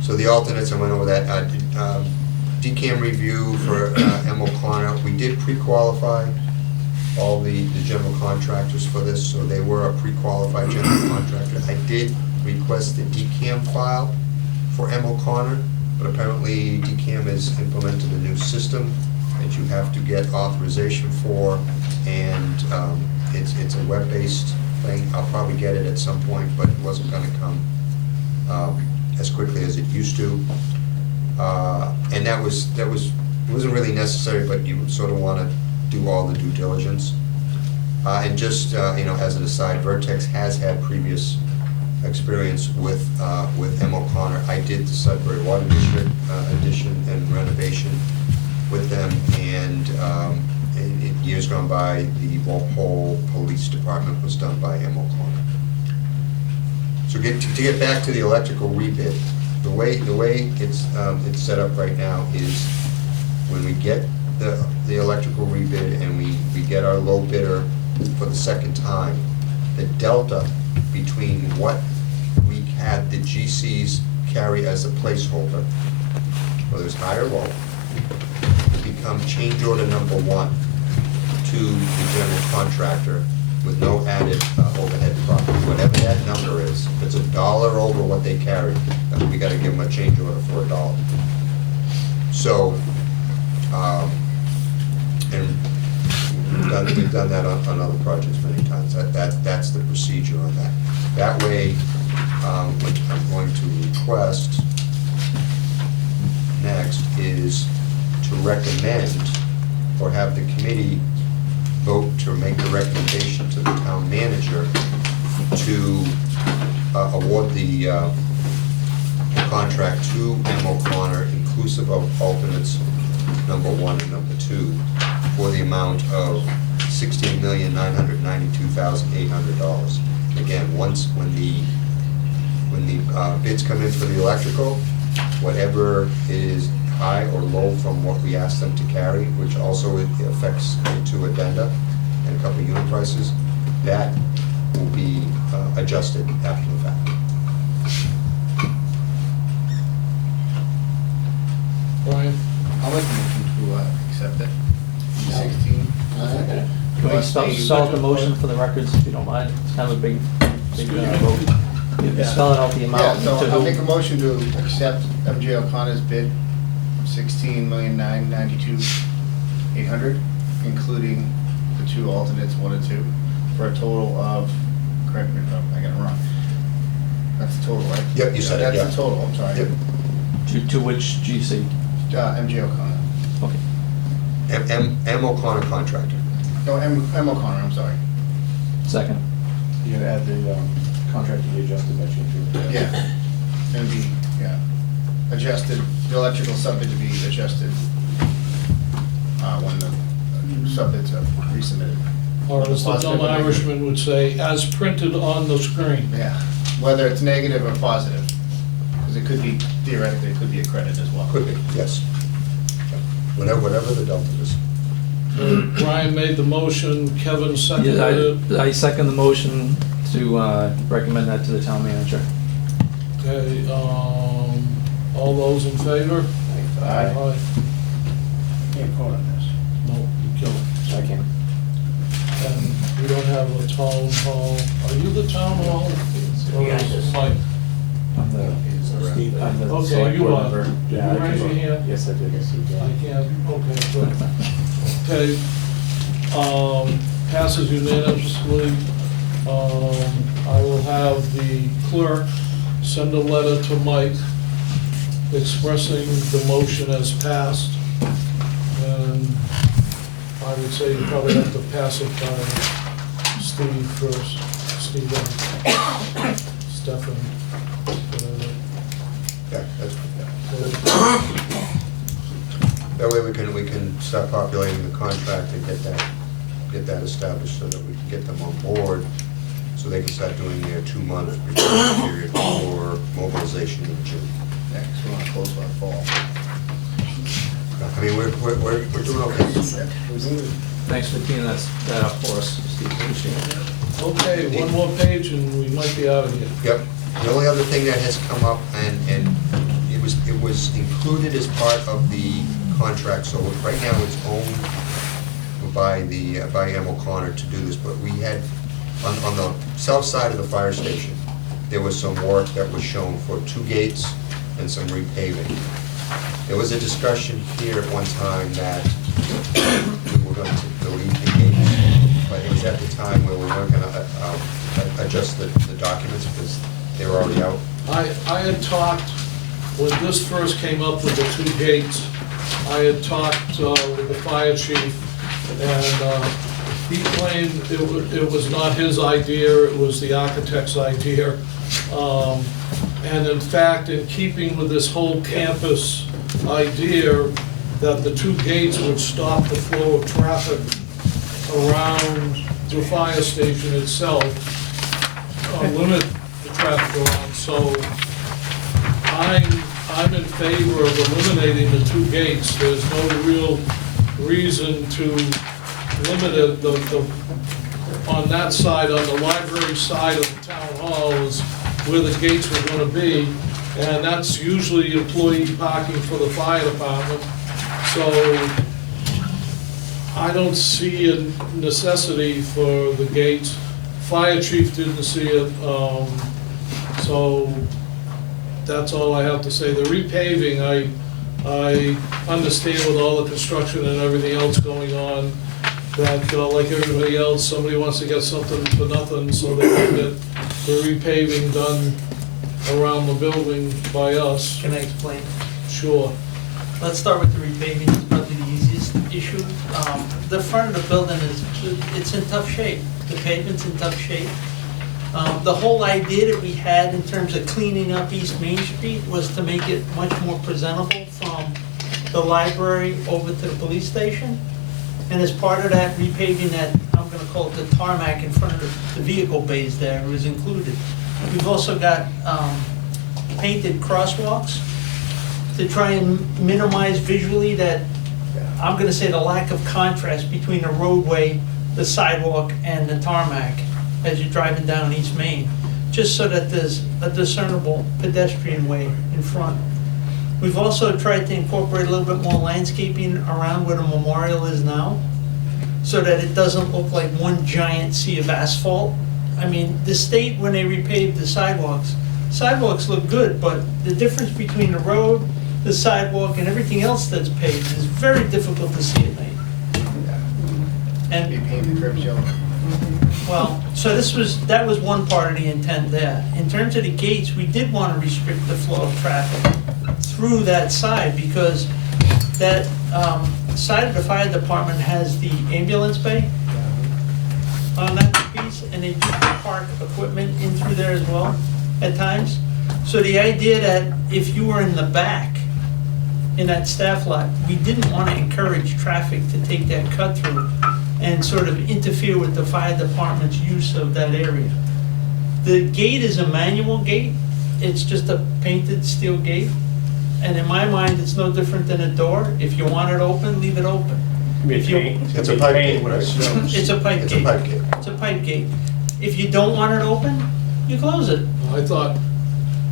so the alternates, I went over that. DCAM review for M. O'Connor, we did pre-qualify all the general contractors for this, so they were a pre-qualified general contractor. I did request the DCAM file for M. O'Connor, but apparently DCAM has implemented a new system. I that you have to get authorization for, and it's a web-based thing. I'll probably get it at some point, but it wasn't gonna come as quickly as it used to. And that wasn't really necessary, but you sort of wanna do all the due diligence. And just, as an aside, Vertex has had previous experience with M. O'Connor. I did the Sudbury Water District addition and renovation with them, and in years gone by, the Walpole Police Department was done by M. O'Connor. So to get back to the electrical rebid, the way it's set up right now is when we get the electrical rebid and we get our low bidder for the second time, the delta between what we had the GCs carry as a placeholder, whether it's high or low, will become change order number one to the general contractor with no added overhead profit. Whatever that number is, if it's $1 over what they carry, then we gotta give them a change order for $1. So, and we've done that on other projects many times. That's the procedure on that. That way, what I'm going to request next is to recommend, or have the committee vote to make a recommendation to the town manager to award the contract to M. O'Connor, inclusive of alternates number 1 and number 2, for the amount of $16,992,800. Again, when the bids come in for the electrical, whatever is high or low from what we ask them to carry, which also affects the 2 addenda and a couple of unit prices, that will be adjusted after the fact. Brian? I'll make a motion to accept it. 16. Can we spell out the motion for the records, if you don't mind? It's kind of a big vote. You can spell it out the Yeah, amount so to I'll make a who. motion to accept MJ O'Connor's bid, $16,992,800, including the 2 alternates, 1 and 2, for a total of, correct me if I got it wrong. That's the total, right? Yep, you said it, yeah. That's the total, I'm sorry. Yep. To which GC? MJ O'Connor. Okay. M. O'Connor contractor. No, M. O'Connor, I'm sorry. Second. You're gonna add the contract to be adjusted by change order? Yeah. Gonna be, yeah, adjusted, the electrical subbid to be adjusted when the subbids are resubmitted. Or as the dumb Irishman would say, as printed on the screen. Yeah, whether it's negative or positive, because it could be, theoretically, it could be a credit as well. Could be, yes. Whatever the delta is. Brian made the motion, Kevin seconded it. I second the motion to recommend that to the town manager. Okay, all those in favor? Aye. Can't vote on this. No, you killed it. I can't. And we don't have a town hall. Are you the town hall? Or Yeah, is yes. Mike? I'm the Okay, select you board are. member. Did Yeah, you I can raise your vote. hand? Yes, I did. I can't, okay, good. Okay, passes unanimously. I will have the clerk send a letter to Mike expressing the motion as passed. And I would say you probably have to pass it by Steve first, Stephen, whatever. Yeah, that's, yeah. So, That way we can start populating the contract and get that established so that we can get them on board, so they can start doing their 2-month return period for mobilization in June. Yeah, 'cause we want to close by the fall. I mean, we're doing okay. Thanks for cleaning that up for us, Steve. Appreciate it. Okay, one more page and we might be out of here. Yep. The only other thing that has come up, and it was included as part of the contract, so right now it's owned by M. O'Connor to do this, but we had, on the south side of the fire station, there was some work that was shown for 2 gates and some repaving. There was a discussion here at one time that we were going to delete the gates, but it was at the time where we weren't gonna adjust the documents because they were already out. I had talked, when this first came up with the 2 gates, I had talked with the fire chief, and he claimed it was not his idea, it was the architect's idea. And in fact, in keeping with this whole campus idea, that the 2 gates would stop the flow of traffic around the fire station itself, limit the traffic around. So I'm in favor of eliminating the 2 gates. There's no real reason to limit it. On that side, on the library side of the town hall is where the gates were gonna be, and that's usually employee parking for the fire department. So I don't see a necessity for the gates. Fire chief didn't see it, so that's all I have to say. The repaving, I understand with all the construction and everything else going on, that like everybody else, somebody wants to get something for nothing, so they can get the repaving done around the building by us. Can I explain? Sure. Let's start with the repaving, it's probably the easiest issue. The front of the building it's in tough shape. The pavement's in tough shape. The whole idea that we had in terms of cleaning up East Main Street was to make it much more presentable from the library over to the police station. And as part of that repaving, that, I'm gonna call it the tarmac in front of the vehicle bays there, was included. We've also got painted crosswalks to try and minimize visually that, I'm gonna say, the lack of contrast between the roadway, the sidewalk, and the tarmac as you're driving down East Main, just so that there's a discernible pedestrian way in front. We've also tried to incorporate a little bit more landscaping around where the memorial is now, so that it doesn't look like one giant sea of asphalt. I mean, the state, when they repaved the sidewalks look good, but the difference between the road, the sidewalk, and everything else that's paved is very difficult to see at night. Be And, painted curbs yellow. well, so that was one part of the intent there. In terms of the gates, we did want to restrict the flow of traffic through that side, because that side of the fire department has the ambulance bay on that piece, and they do park equipment in through there as well at times. So the idea that if you were in the back, in that staff lot, we didn't want to encourage traffic to take that cut through and sort of interfere with the fire department's use of that area. The gate is a manual gate, it's just a painted steel gate, and in my mind, it's no different than a door. If you want it open, leave it open. If you- It's a pipe gate, when it snows. It's a pipe It's a gate. pipe gate. It's a pipe gate. If you don't want it open, you close it.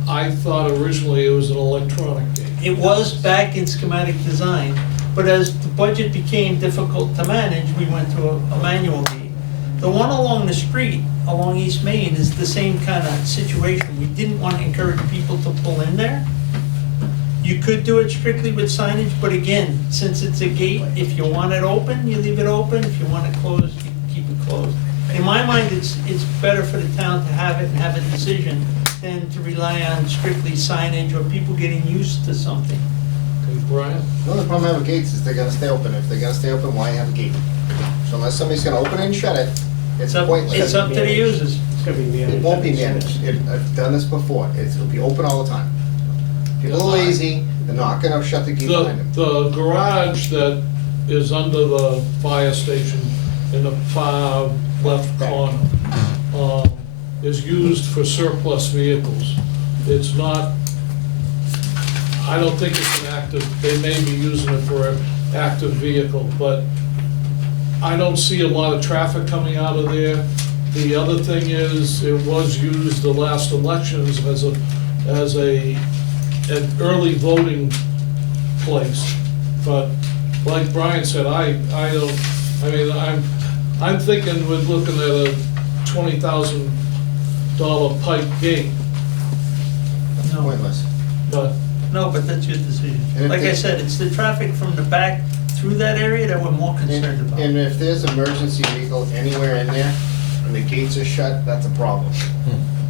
I thought originally it was an electronic gate. It was back in schematic design, but as the budget became difficult to manage, we went to a manual gate. The one along the street, along East Main, is the same kind of situation. We didn't want to encourage people to pull in there. You could do it strictly with signage, but again, since it's a gate, if you want it open, you leave it open. If you want it closed, you keep it closed. In my mind, it's better for the town to have it and have a decision than to rely on strictly signage or people getting used to something. Okay, Brian? The only problem I have with gates is they're gonna stay open. If they're gonna stay open, why have a gate? So unless somebody's gonna open it and shut it, it's pointless. It's up to the users. It's gonna be managed. It won't be managed. I've done this before. It'll be open all the time. People are lazy, they're not gonna shut the gate behind them. The garage that is under the fire station in the far left corner is used for surplus vehicles. It's not, I don't think it's an active, they may be using it for an active vehicle, but I don't see a lot of traffic coming out of there. The other thing is, it was used the last elections as an early voting place. But like Brian said, I'm thinking we're looking at a $20,000 pipe gate, That's No. pointless. but No, but that's your decision. And if Like I they- said, it's the traffic from the back through that area that we're more concerned about. And if there's emergency vehicle anywhere in there, and the gates are shut, that's a problem.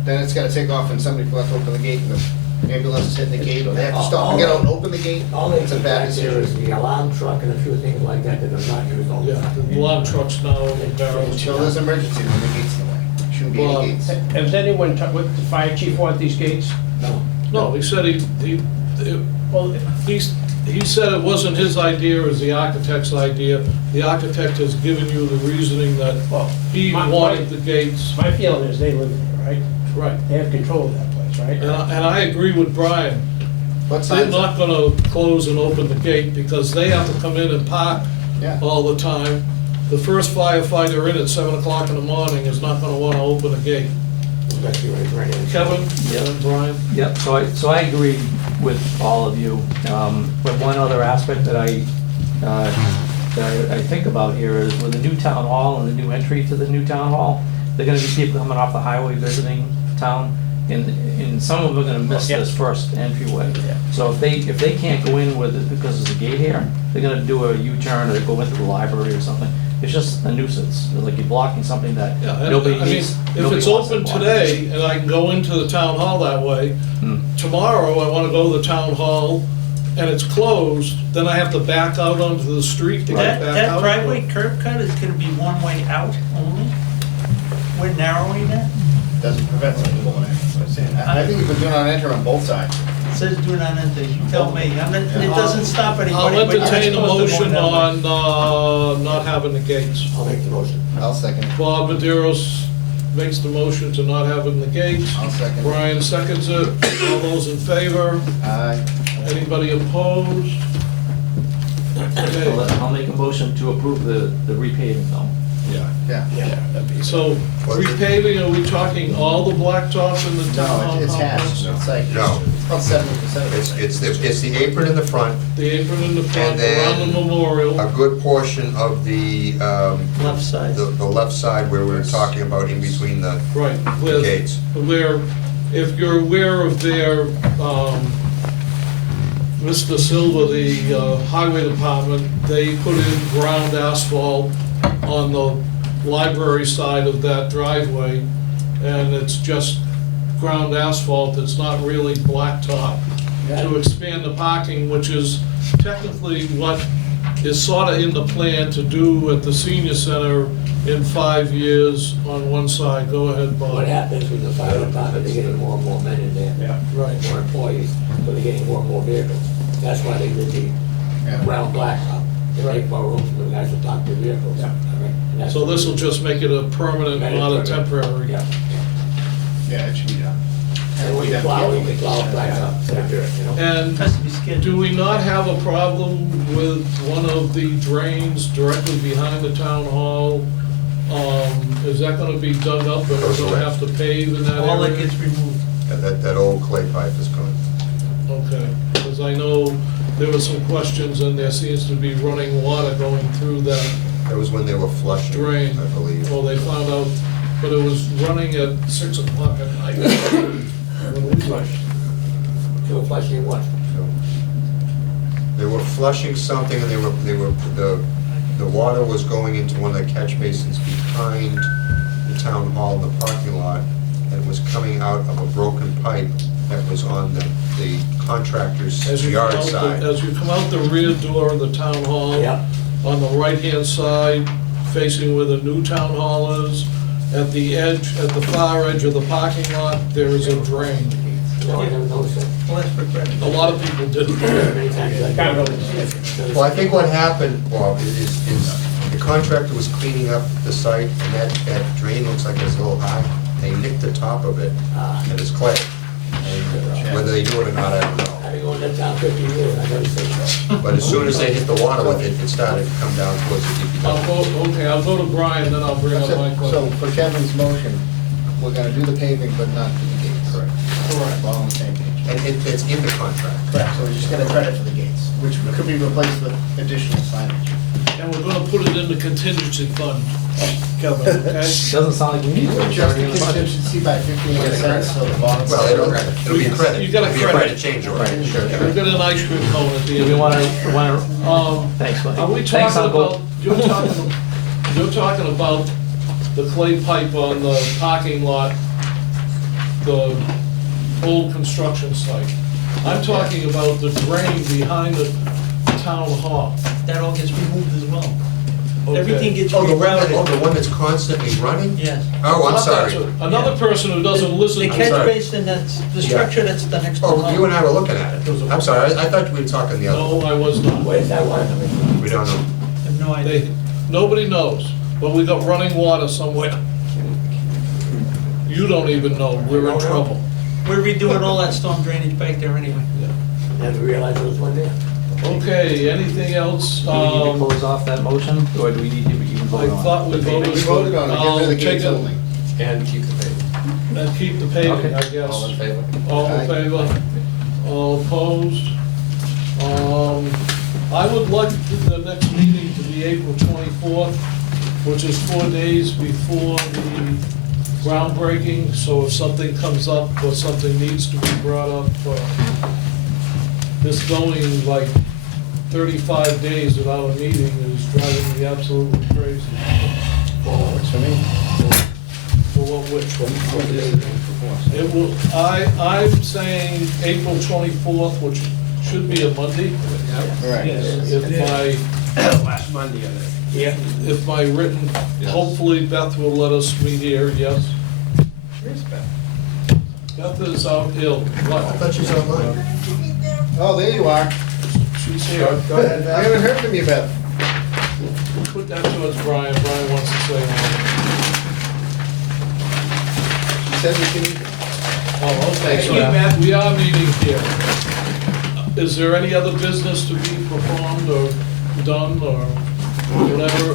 Then it's gotta take off and somebody forgot to open the gate, and the ambulance is hitting the gate, or they have to stop and get out and open the gate. All they It's a keep bad back there is decision. the alarm truck and a few things like that that are not used all the Yeah, time. the alarm truck's now in barrels. Until there's emergency, then the gate's in the way. Shouldn't be Well, any gates. Has anyone, what, the fire chief want these gates? No. No, he said Well, he said it wasn't his idea, it was the architect's idea. The architect has given you the reasoning that well, he my- wanted the gates. my feeling is they live there, right? Right. They have control of that place, right? And I agree with Brian. What They're size? not gonna close and open the gate because they have to come in and park Yeah. all the time. The first firefighter in at 7 o'clock in the morning is not gonna wanna open a gate. Especially when it's raining. Kevin Yeah. and Brian? Yep, so I agree with all of you. But one other aspect that I think about here is with the new town hall and the new entry to the new town hall, they're gonna be people coming off the highway visiting town, and some of them are gonna miss Yeah. this first entryway. Yeah. So if they can't go in with it because there's a gate here, they're gonna do a U-turn or go into the library or something. It's just a nuisance, like you're blocking something that Yeah, and nobody I mean, needs. if nobody it's wants to open block. today and I can go into the town hall that way, Hmm. tomorrow I wanna go to the town hall and it's closed, then I have to back out onto the street to get back That out. driveway curb cut is gonna be one way out only? We're narrowing that? Doesn't prevent some people in. I think we've been doing on enter on both sides. It says do not enter, you tell me, it Yeah. doesn't stop anybody. I'll but you're entertain a supposed to go motion that way. on, not having the gates. I'll make the motion. I'll second it. Bob Maderos makes the motion to not having the gates. I'll second it. Brian seconds it. All those in favor? Aye. Anybody opposed? Okay, I'll make a motion to approve the repaving though. Yeah. so repaving, are we talking all the blacktop in the town No, hall it's half. complex? It's like, No. about 70% of it. It's the apron in the front, The apron in the front, And then around the memorial. a good portion of the, Left side. the left side where we're talking about in between the Right, with, gates. where, if you're aware of their, Mr. Silva, the highway department, they put in ground asphalt on the library side of that driveway, and it's just ground asphalt, it's not really blacktop, to expand the parking, which is technically what is sort of in the plan to do at the senior center in 5 years on one side. Go ahead, Bob. What happens with the fire department, they're getting more and more men in there. Yeah. Right. More employees, so they're getting more and more vehicles. That's why they did the brown blacktop. They make more room for the guys to park their vehicles. Yeah. And that's- So this will just make it a permanent, not a temporary. Yeah. Yeah, it should be done. And when you plow, you can plow blacktop, so dirt, you know? And Has to be scheduled. do we not have a problem with one of the drains directly behind the town hall? Is that gonna be dug up and we're gonna have to pave in that All that area? gets removed. That old clay pipe is gone. Okay, because I know there were some questions and there seems to be running water going through that That was when they were flushing, drain. I believe. Well, they found out, but it was running at 6 o'clock at night. When we flushed. So flushing what? They were flushing something and the water was going into one of the catch basins behind the town hall in the parking lot, and it was coming out of a broken pipe that was on the contractor's As you come yard out the- side. As you come out the rear door of the town hall. Yeah. On the right-hand side, facing where the new town hall is, at the edge, at the far edge of the parking lot, there is a drain. No, I never noticed that. Well, that's for Brett. A lot of people didn't. Many times I Can't go. really see it. Well, I think what happened, Bob, is the contractor was cleaning up the site, and that drain looks like it's a little high. They nicked the top of it, and it's clay. And whether they do it or not, I don't know. I've been going to town 50 years, I never seen that. But as soon as they hit the water with it, it started to come down towards the I'll DPW. I'll go to Brian, then I'll bring up my So question. for Kevin's motion, we're gonna do the paving, but not do the gates. Correct. Correct. We're all on the same page. And it's in the contract. Correct, so we're just gonna credit for the gates, which could be replaced with additional signage. and we're gonna put it in the contingency fund, Kevin, okay? Doesn't sound like we need to. It's Just already the in the budget. contingency by 51 cents, so the bottom. Well, it'll be a credit. You got a It'll be credit. change over. We've got an ice cream cone at the Do end. we wanna, thanks, buddy. Are we Thanks, talking Uncle. about, you're talking about the clay pipe on the parking lot, the old construction site. I'm talking about the drain behind the town hall. That all gets removed as well. Okay. Everything gets Oh, the rerouted. one that's constantly running? Yes. Oh, I'm sorry. Another person who doesn't listen The to catch sorry. basin, that's, the structure that's the next door. Oh, you and I were looking at it. I'm sorry, I thought we were talking the other. No, I was not. Where's that water coming from? We don't know. I have no idea. Nobody knows, but we got running water somewhere. You don't even know, we're in trouble. We're redoing all that storm drainage back there anyway. Never realized there was one there. Okay, anything else? Do we need to close off that motion, or do we need to even I vote on it? thought we We voted. voted on it, get rid of the gates I'll take only. And keep the pavement. it and keep the paving, Okay. I guess. All in favor? All in Aye. favor? All opposed? I would like the next meeting to be April 24th, which is 4 days before the groundbreaking, so if something comes up or something needs to be brought up, this going like 35 days without a meeting is driving me absolutely crazy. Works for me. For what, which one? It will, I'm saying April 24th, which should be a Monday. Right. Last Monday, I think. Yeah. If my written, hopefully Beth will let us meet here, yes? Where's Beth? Beth is out ill. I What? thought she's online. Oh, there you are. She's here. Go ahead, I haven't heard from you, Beth. Put that towards Brian. Brian wants to say She said we can. Oh, okay, Thank so you, Beth. we are meeting here. Is there any other business to be performed or done or whatever?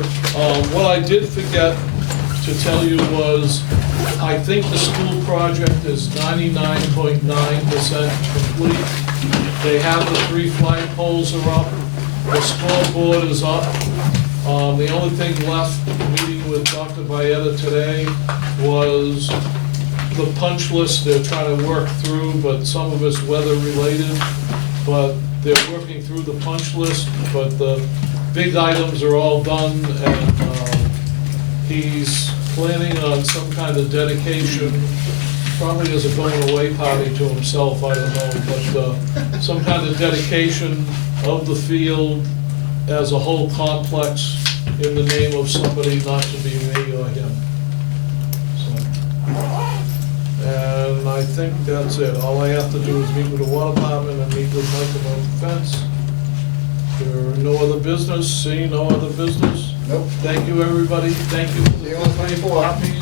What I did forget to tell you was, I think the school project is 99.9% complete. They have the 3 flagpoles are up, the scoreboard is up. The only thing left, meeting with Dr. Vieta today, was the punch list they're trying to work through, but some of it's weather related. But they're working through the punch list, but the big items are all done, and he's planning on some kind of dedication, probably as a going away party to himself, I don't know, but some kind of dedication of the field as a whole complex in the name of somebody, not to be me or him. So, and I think that's it. All I have to do is meet with the water department and meet with Mike about the fence. There are no other business, seeing no other business. Nope. Thank you, everybody. Thank you for See the you on the 24th. copies.